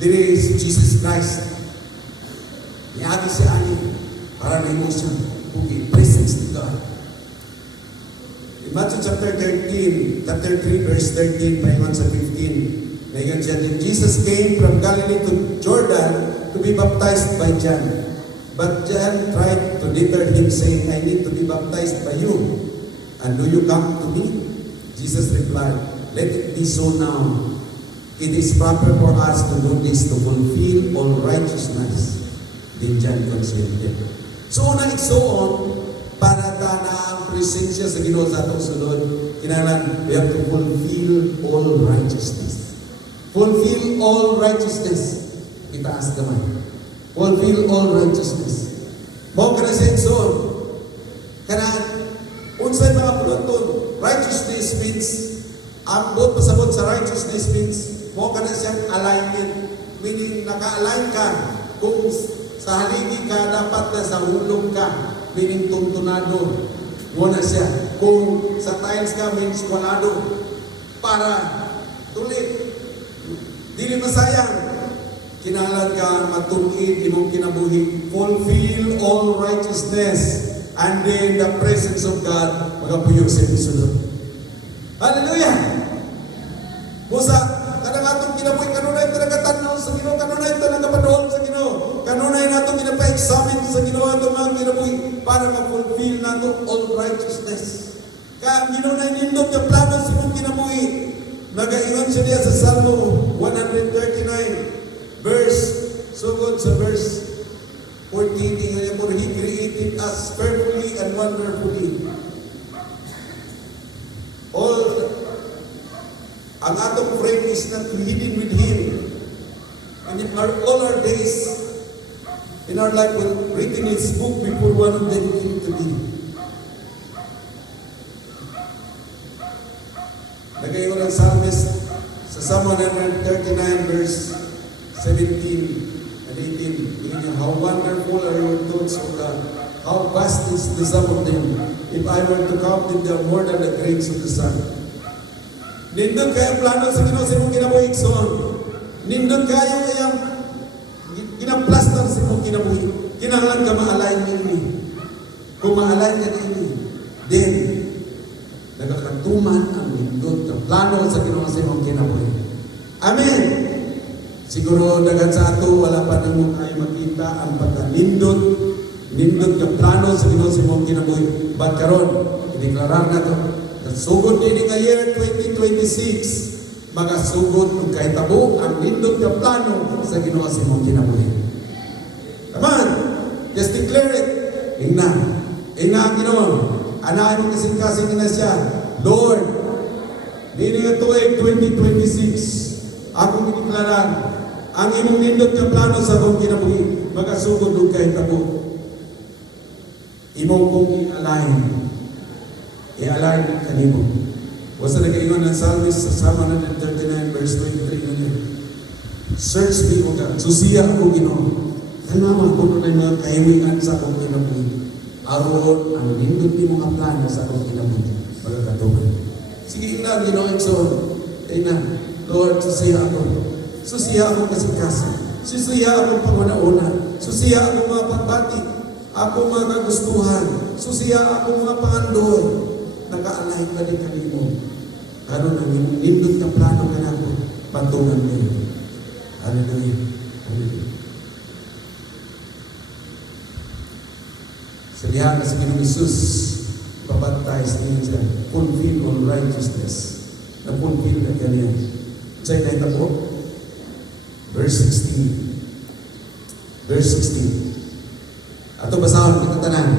Dili si Jesus Christ. Niagi siya ani para na mo siya pugi. Presence of God. In Matthew chapter 3, verse 13, pahingon sa 15. Naingan siya, then Jesus came from Galilee to Jordan to be baptized by John. But John tried to deter him, saying, I need to be baptized by you. And do you come to me? Jesus replied, let it be so now. It is proper for us to do this to fulfill all righteousness. Then John consented. So na igsoon, para ta na ang presensya sa Ginoo sa atong sulod, kinahanglan we have to fulfill all righteousness. Fulfill all righteousness. Itaas kamay. Fulfill all righteousness. Mao kana sa igsoon. Kanaan, unsay mga puluton, righteousness means, ang buot pasabot sa righteousness means, mo ka na siyang alignment, meaning naka-align ka, kung sa haligi ka, dapat na sa hulog ka, meaning tuntunado, mo na siya. Kung sa tiles ka, means kwalado, para tulit, dili masayang, kinalan ka matungin imong kinabuhi, fulfill all righteousness, and then the presence of God magapuyog sa isunod. Hallelujah! Musa, kanang atong kinabuhi, kanunay ito nagkatanaw sa Ginoo, kanunay ito nagkapadoon sa Ginoo, kanunay nato ginapa-examine sa Ginoo ato mga kinabuhi para ma-fulfill nato all righteousness. Kaya ang Ginoo na inindot yung plano sa imong kinabuhi. Nagaingon siya niya sa Salmo 139 verse, so good sa verse 14, tingnan niya, for He created us fearfully and wonderfully. Ang atong frame is not hidden with Him. And in all our days in our life were written in His book before one of them came to be. Nagayon ang psalmist sa Psalm 139 verse 17 and 18. How wonderful are your thoughts, O God. How vast is the sum of them. If I were to count them, they are more than the grains of the sun. Nindot kayo plano sa Ginoo sa imong kinabuhi, son. Nindot kayo kayang ginaplastar sa imong kinabuhi. Kinahanglan ka ma-align ini. Kung ma-align ka ini, then nagakatuman ang nindot na plano sa Ginoo sa imong kinabuhi. Amen. Siguro dagan sa ato wala pa nang kayo makita ang pagka-nindot na plano sa Ginoo sa imong kinabuhi. But karon, ideklarar na to. Sugod din nga year 2026, magasugod ng kahitabo ang nindot na plano sa Ginoo sa imong kinabuhi. Come on, just declare it. Ingna ang Ginoo. Anaay mo kasing-kasing na siya. Lord, dini nga tuig 2026, akong iniklaran ang imong nindot na plano sa akong kinabuhi, magasugod ng kahitabo. Imo kong i-align kanimo. Basta nag-iingon ng psalmist sa Psalm 139 verse 23 niya. Search me, O God. Susiya ako, Ginoo. Kanaman ko na mga kahiwian sa akong kinabuhi. Aron ang nindot ni mga plano sa akong kinabuhi. Magkatuman. Sige na, Ginoo, na, Lord, susiya ako. Susiya ako kasing-kasing. Susiya ako panguna-una. Susiya ako mga pagbati. Ako mga kagustuhan. Susiya ako mga pangandoy. Naka-align ka din kanimo. Ano nang nindot na plano ka na ako. Patungan niyo. Hallelujah. Hallelujah. Sa diha na sa Ginoong Hesus, babaptize niya siya. Fulfill all righteousness. Na-fulfill na kanya. Sa inay na po. Verse 16. Verse 16. Ato basahon kita tanan.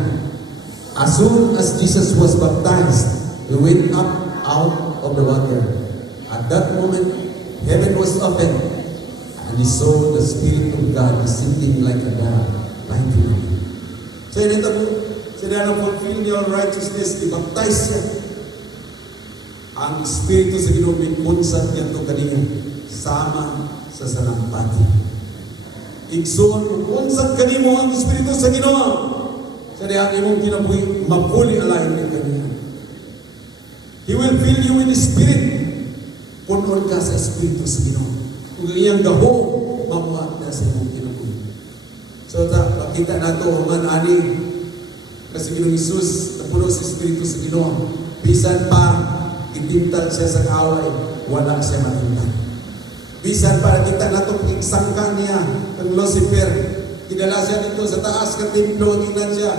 As soon as Jesus was baptized, he went up out of the water. At that moment, heaven was opened, and he saw the Spirit of God descending like a dove, like a rain. So yun ito po, sila na fulfill your righteousness, i-baptize siya. Ang Espiritu sa Ginoo unsad niya ito kanina, sama sa salampati. Igsoon, unsad kanimo ang Espiritu sa Ginoo. Sa diyan imong kinabuhi, mapuli align ni kaniya. He will fill you with the Spirit. Punon ka sa Espiritu sa Ginoo. Kung iyang gaho, mamuha na sa imong kinabuhi. So, makita na ito, ani, kasi Ginoong Hesus, napuno sa Espiritu sa Ginoo. Bisan pa, itintal siya sa kaaway, wala siya matintal. Bisan pa, nakita na ito, iksangka niya, ng Lucifer. Idala siya dito sa taas ka templo, tingnan siya,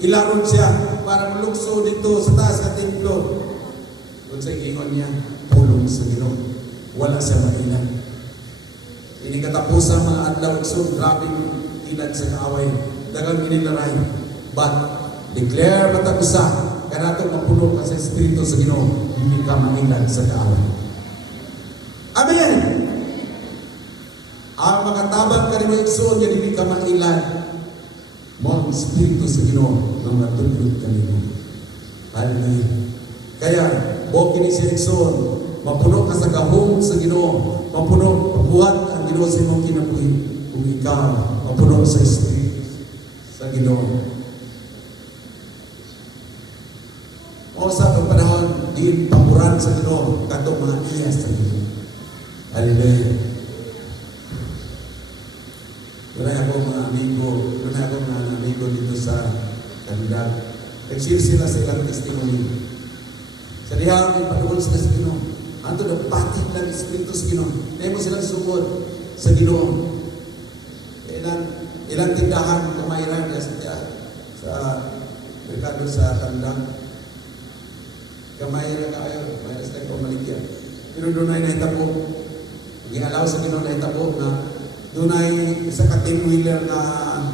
ilaron siya, para malukso dito sa taas ka templo. Kung sa ingon niya, pulong sa Ginoo. Wala siya mainan. Ini katapusan mga adlaw, so grabing ilan sa kaaway, dagang inilaray. But, declare matagusa, kanato mapuno ka sa Espiritu sa Ginoo, hindi ka mainan sa kaaway. Amen! Ang makatabang ka rin mo iksoon, yan hindi ka mailan. Mo ang Espiritu sa Ginoo nga matudlot kanimo. Hallelujah. Kaya, buong kini si Exxon, mapuno ka sa gahong sa Ginoo, mapuno, pagbuhat ang Ginoo sa imong kinabuhi, kung ikaw, mapuno sa Espiritu sa Ginoo. O sa panahon, din pamuran sa Ginoo, katong mga iyas sa Ginoo. Hallelujah. Doon ako mga amigo dito sa Kandag. Nag-share sila sa ilang testimony. Sa diha, may panuol sila sa Ginoo. Anto na patid ng Espiritu sa Ginoo. Dahil mo silang sumod sa Ginoo. Ilang tindahan, kumayran sa merkado sa Kandag. Kamay na kayo, may respect o maligyan. Pero doon ay nahitabo. Gihalaw sa Ginoo nahitabo na doon ay isa ka 10-wheeler na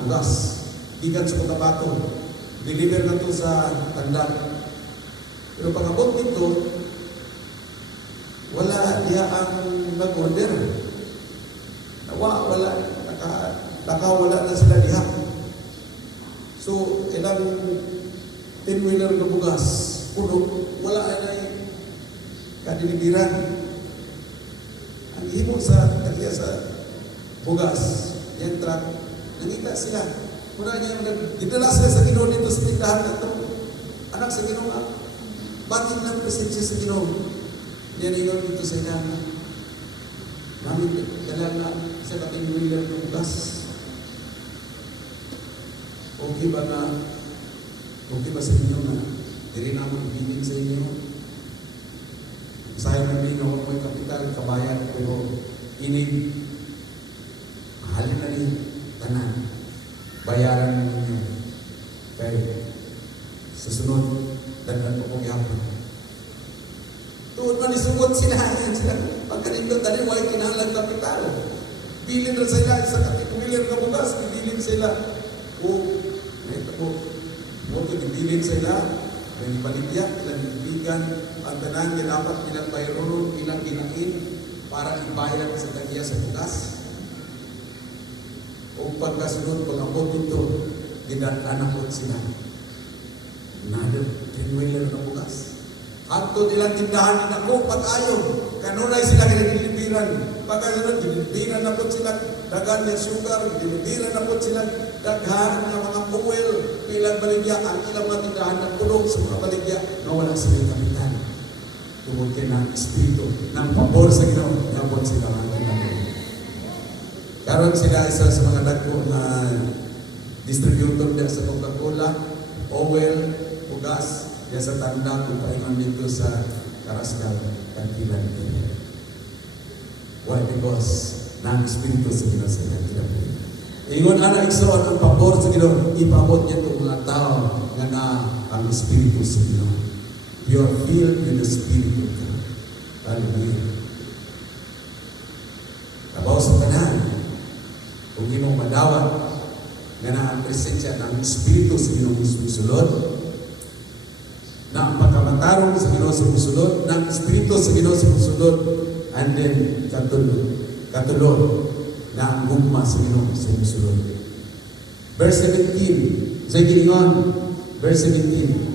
bugas. Gikan sa Cotabato. Deliver na to sa Tandag. Pero pag-abot dito, wala diya ang nag-order. Wala. Nakawala na sila diha. So, ilang 10-wheeler na bugas. Puno. Wala na kadilibiran. Ang himo sa kanya sa bugas, yung truck, nangita sila. Muna niya, dinala sila sa Ginoo dito sa tindahan na ito. Anak sa Ginoo nga, batin lang presensya sa Ginoo. Yan ingon dito sa inyo. Namin, dala na sa katingulilan ng bugas. Okay ba sa inyo nga? Diri naman ibigin sa inyo. Sayang namin ako may kapital, kabayan, pero inid. Mahalin na rin, tanan. Bayaran ninyo. Kaya, susunod, dagan po kong yapon. Tuod man isugot sila. Pagkanindot, dali, huwag kinahanglan kapital. Bilin rin sila, sa katikumilir na bukas, bilin sila. Huwag bilin sila. May ibaligya, ilang ibigan, ang tanan, dapat ilang bayroon, ilang ginain, para ibayad sa tagya sa bukas. O pagkasunod, pag-abot dito, anak sila. Another 10-wheeler na bukas. Hanto nilang tindahan na ako, pag-ayon. Kanunay sila kinagilibiran. Pagkasunod, dinilibiran na po sila, dagan ng sugar, dinilibiran na po sila, daghan ng mga oil, ilang baligya, ang ilang mga tindahan na puno sa mga baligya, na wala silang kapitan. Tungkol kayo ng Espiritu, ng pabor sa Ginoo, napon sila mga tindahan. Karon sila isa sa mga dagko na distributor niya sa Coca-Cola, oil, bugas, niya sa tanda kung paingon dito sa Karaskal, Kantilan. Why? Because ng Espiritu sa Ginoo sa Kantilan. Ingon ana igsoon ang pabor sa Ginoo, ipabot niya itong mga tao nga na ang Espiritu sa Ginoo. You are filled with the Spirit of God. Hallelujah. Kabaw sa tanan, kung imong madawat nga na ang presensya ng Espiritu sa Ginoo sulod, na ang pagkamatarong sa Ginoo sa sulod, na ang Espiritu sa Ginoo sa sulod, and then katulod na ang gugma sa Ginoo sa sulod. Verse 17, sa giingon, verse 17.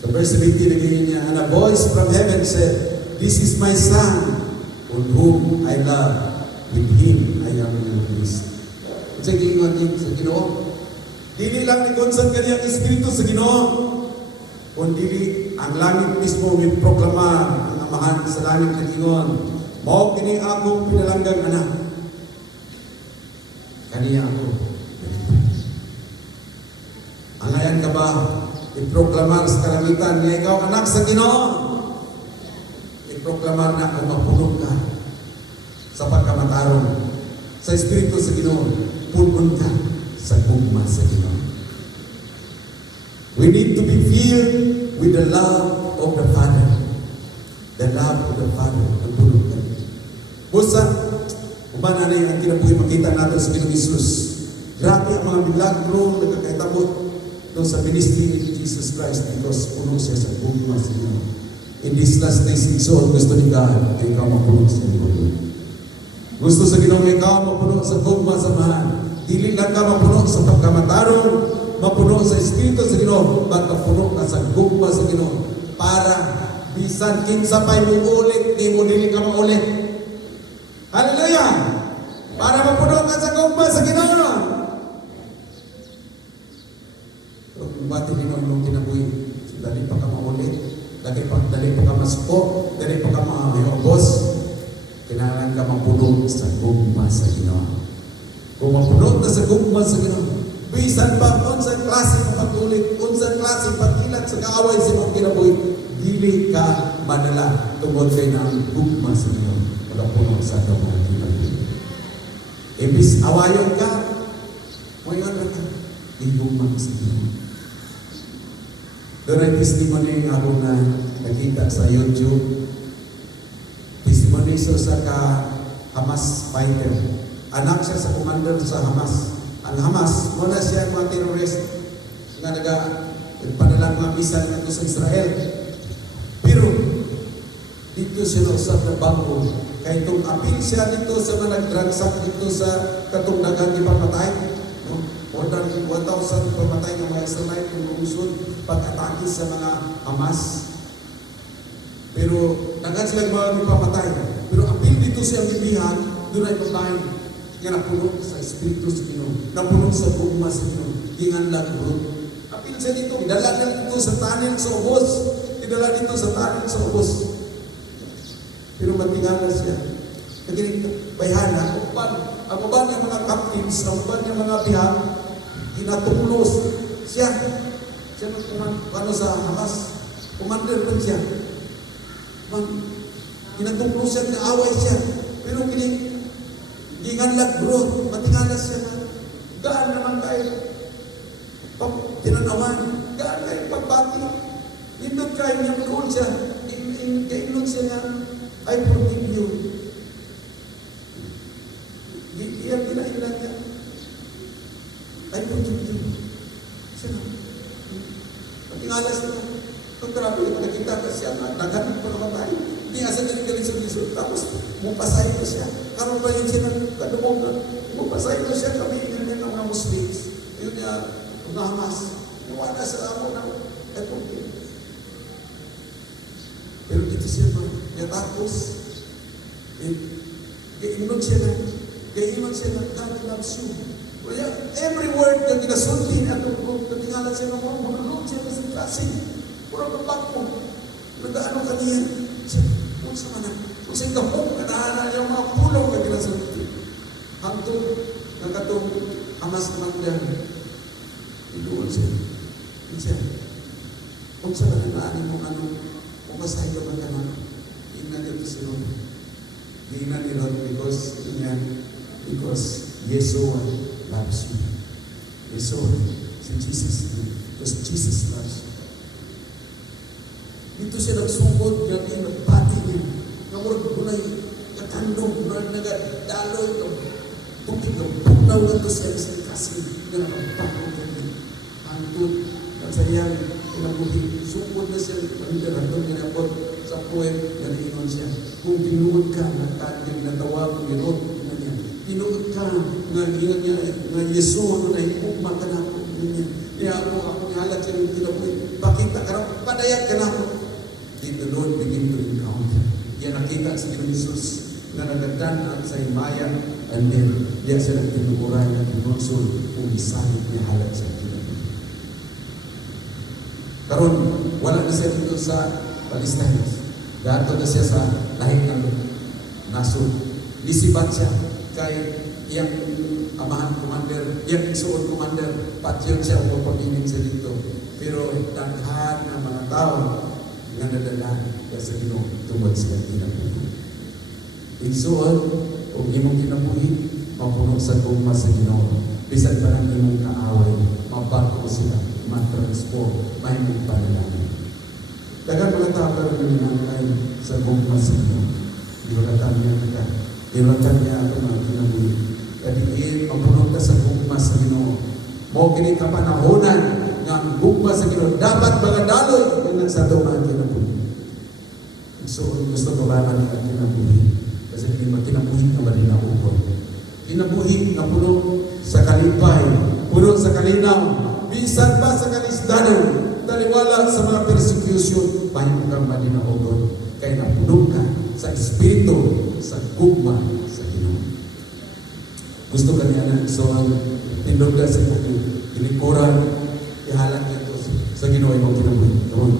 So verse 17 again niya, and a voice from heaven said, "This is my Son, on whom I love, with him I am well pleased." Sa giingon din sa Ginoo, dili lang ni konsan kaniyang Espiritu sa Ginoo, kundi ang langit mismo may proklamar ang Amahan sa langit na gingon, mao kini akong pinalanggang anak. Kaniya ako. Angayan ka ba? I-proklamar sa kalangitan nga ikaw anak sa Ginoo. I-proklamar na kung mapulong ka sa pagkamatarong sa Espiritu sa Ginoo. Punon ka sa gugma sa Ginoo. We need to be filled with the love of the Father. The love of the Father. Ang punon ka. Busa, umana na yung kinabuhi makita natin sa Ginoo Jesus. Grabe ang mga milagro na kakaitabot sa ministry of Jesus Christ because puno siya sa gugma sa Ginoo. In this last days, so gusto ni God, ikaw mapuno sa Ginoo. Gusto sa Ginoo ikaw mapuno sa gugma sa mahal. Dili lang ka mapuno sa pagkamatarong, mapuno sa Espiritu sa Ginoo, but mapuno ka sa gugma sa Ginoo para bisan kinsa pay mo ulit, di mo dili ka maulit. Hallelujah! Para mapuno ka sa gugma sa Ginoo. Kung bati ni mo yung kinabuhi, dali pa ka maulit, dali pa ka masuko, dali pa ka mamayobos, kailangan ka mapuno sa gugma sa Ginoo. Kung mapuno na sa gugma sa Ginoo, bisan pa unsang klase ng pagtulit, unsang klase pagkilat sa kaaway sa mong kinabuhi, dili ka madala tungod kay na ang gugma sa Ginoo. Magapuno sa mga kinabuhi. Ibis awayon ka, mayon na ka, gugma sa Ginoo. Doon ay testimony nga ako na nakita sa YouTube. Testimony sa ka-Hamas fighter. Anak siya sa commander sa Hamas. Ang Hamas, muna siya mga terrorist nga nagpadalang mga bisan nato sa Israel. Pero, dito siya nausap na bago. Kaya itong apil siya dito sa mga nagdragsak dito sa katong dagang ipapatay. No? More than 1,000 pamatay ng mga Israelite kung lumusod pag-atake sa mga Hamas. Pero, dagan sila mga ipapatay. Pero apil dito siya bibihan, doon ay babae. Nga napuno sa Espiritu sa Ginoo, napuno sa gugma sa Ginoo, gingan lang bro. Apil siya dito, idala na dito sa tunnel sa ubos, idala dito sa tunnel sa ubos. Pero matingala siya. Naginig, bayhana, ang uban niya mga captains, ang uban niya mga bihag, ginatulos siya. Siya ano sa Hamas, commander rin siya. Ginatulos siya, naaway siya. Pero kinig, gingan lang bro, matingalas siya na. Gaan naman kayo. Tinanawan, gaan kayo pagbati. Indot kayo niya manoon siya. Kainod siya na, I forgive you. Iyan pinailan niya. I forgive you. Siya na. Matingalas siya na. Kung grabe, nakita ka siya na, naghanap pa naman tayo. Hindi asa na rin sa Lisod. Tapos, mupasay ko siya. Karoon pa yun siya ng kadumog na. Mupasay ko siya kami ng mga Muslims. Yun niya, mga Hamas. Iwana sa ako na, eto. Pero dito siya ba? Tapos, kaiinom siya na, God loves you. Kaya, every word na ginasulti na natingalan siya ng mga manunod siya na sa klaseng. Puro kapak mo. Nag-ano ka niyan? Kung sa manan, kung sa ikapong kanahana yung mga pulaw na ginasulti. Hangtong nakatong Hamas Magdan. Idoon siya. Kung sa kanahana mo kung masahe ka ba ka na, tingnan dito si Ron. Tingnan ni Ron because Yeshua loves you. Yeshua, si Jesus, because Jesus loves you. Dito siya nagsugod, gabi, nagpati niya. Namurag bunay, katandong, nagadaloy, tubig, pugnaw na ito siya sa kasi na nakapagpapong gabi. Hantod, nagsayang, kinabuhi, sugod na siya, pandaratong ginapot sa poem, naliingon siya. Kung tinuod ka, nagtatig, natawag, ginod, niya. Tinuod ka, ingat niya, nga Yesu, na ikugma ka na ako, niya. Kaya ako nihalat siya ng kinabuhi. Pakita ka na, padayag ka na ako. Did the Lord begin to encounter? Yan nakita sa Ginoo Jesus na nagdaan sa himaya and then diya siya nagtinuguray na tinunsul kung isahit niya halat sa kinabuhi. Karon wala na siya dito sa Palestine. Dato na siya sa lahing ng nasod. Lisipat siya kay iyang amahan commander, iyang isuon commander, patyon siya o pag-inig sa dito. Pero daghan ng mga tao nga nadala sa Ginoo tungod sa kinabuhi. Igsuon o imong kinabuhi, mapuno sa gugma sa Ginoo. Bisan pa ng imong kaaway, mabago sila, matransform, may mong panalangin. Dagan mga tao karon minangkay sa gugma sa Ginoo. Iwalatan niya ka. Iwalatan niya ako mga kinabuhi. Kadiin, mapuno ka sa gugma sa Ginoo. Mo kini kapanahonan nga gugma sa Ginoo dapat mga daloy dengan sa mga kinabuhi. So, gusto ko ba ang kinabuhi? Kasi hindi mo kinabuhi na ba rin naukon? kinabuhi na puno sa kalipay, puno sa kalinaw, bisan pa sa kalisdanan, taliwala sa mga persecution, pahingo kang maninaogon, kaya napuno ka sa Espiritu, sa gugma, sa Ginoo. Gusto ka niya na, so ang tindog na sa kinikuran, ihalang niya ito sa Ginoo yung kinabuhi. Come on,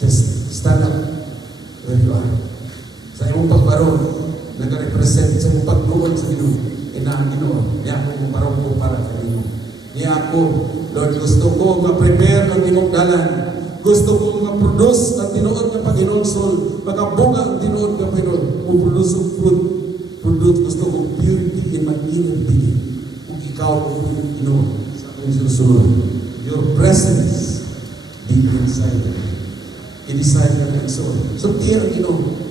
just stand up where you are. Sa imong pagbaron, nag-represent sa imong pagbuon sa Ginoo. Inaang Ginoo, niya ako maparong ko para sa Ginoo. Niya ako, Lord, gusto ko ma-prepare ang imong dalan. Gusto ko ma-produce ang tinuod nga Panginoonsol. Magabunga ang tinuod nga Panginoon. Mag-produce ang fruit. Gusto ko purity in my inner being. Kung ikaw ang Ginoo sa akong susunod. Your presence be inside me. I-decide ka na ang soul. So, tiyan ang Ginoo.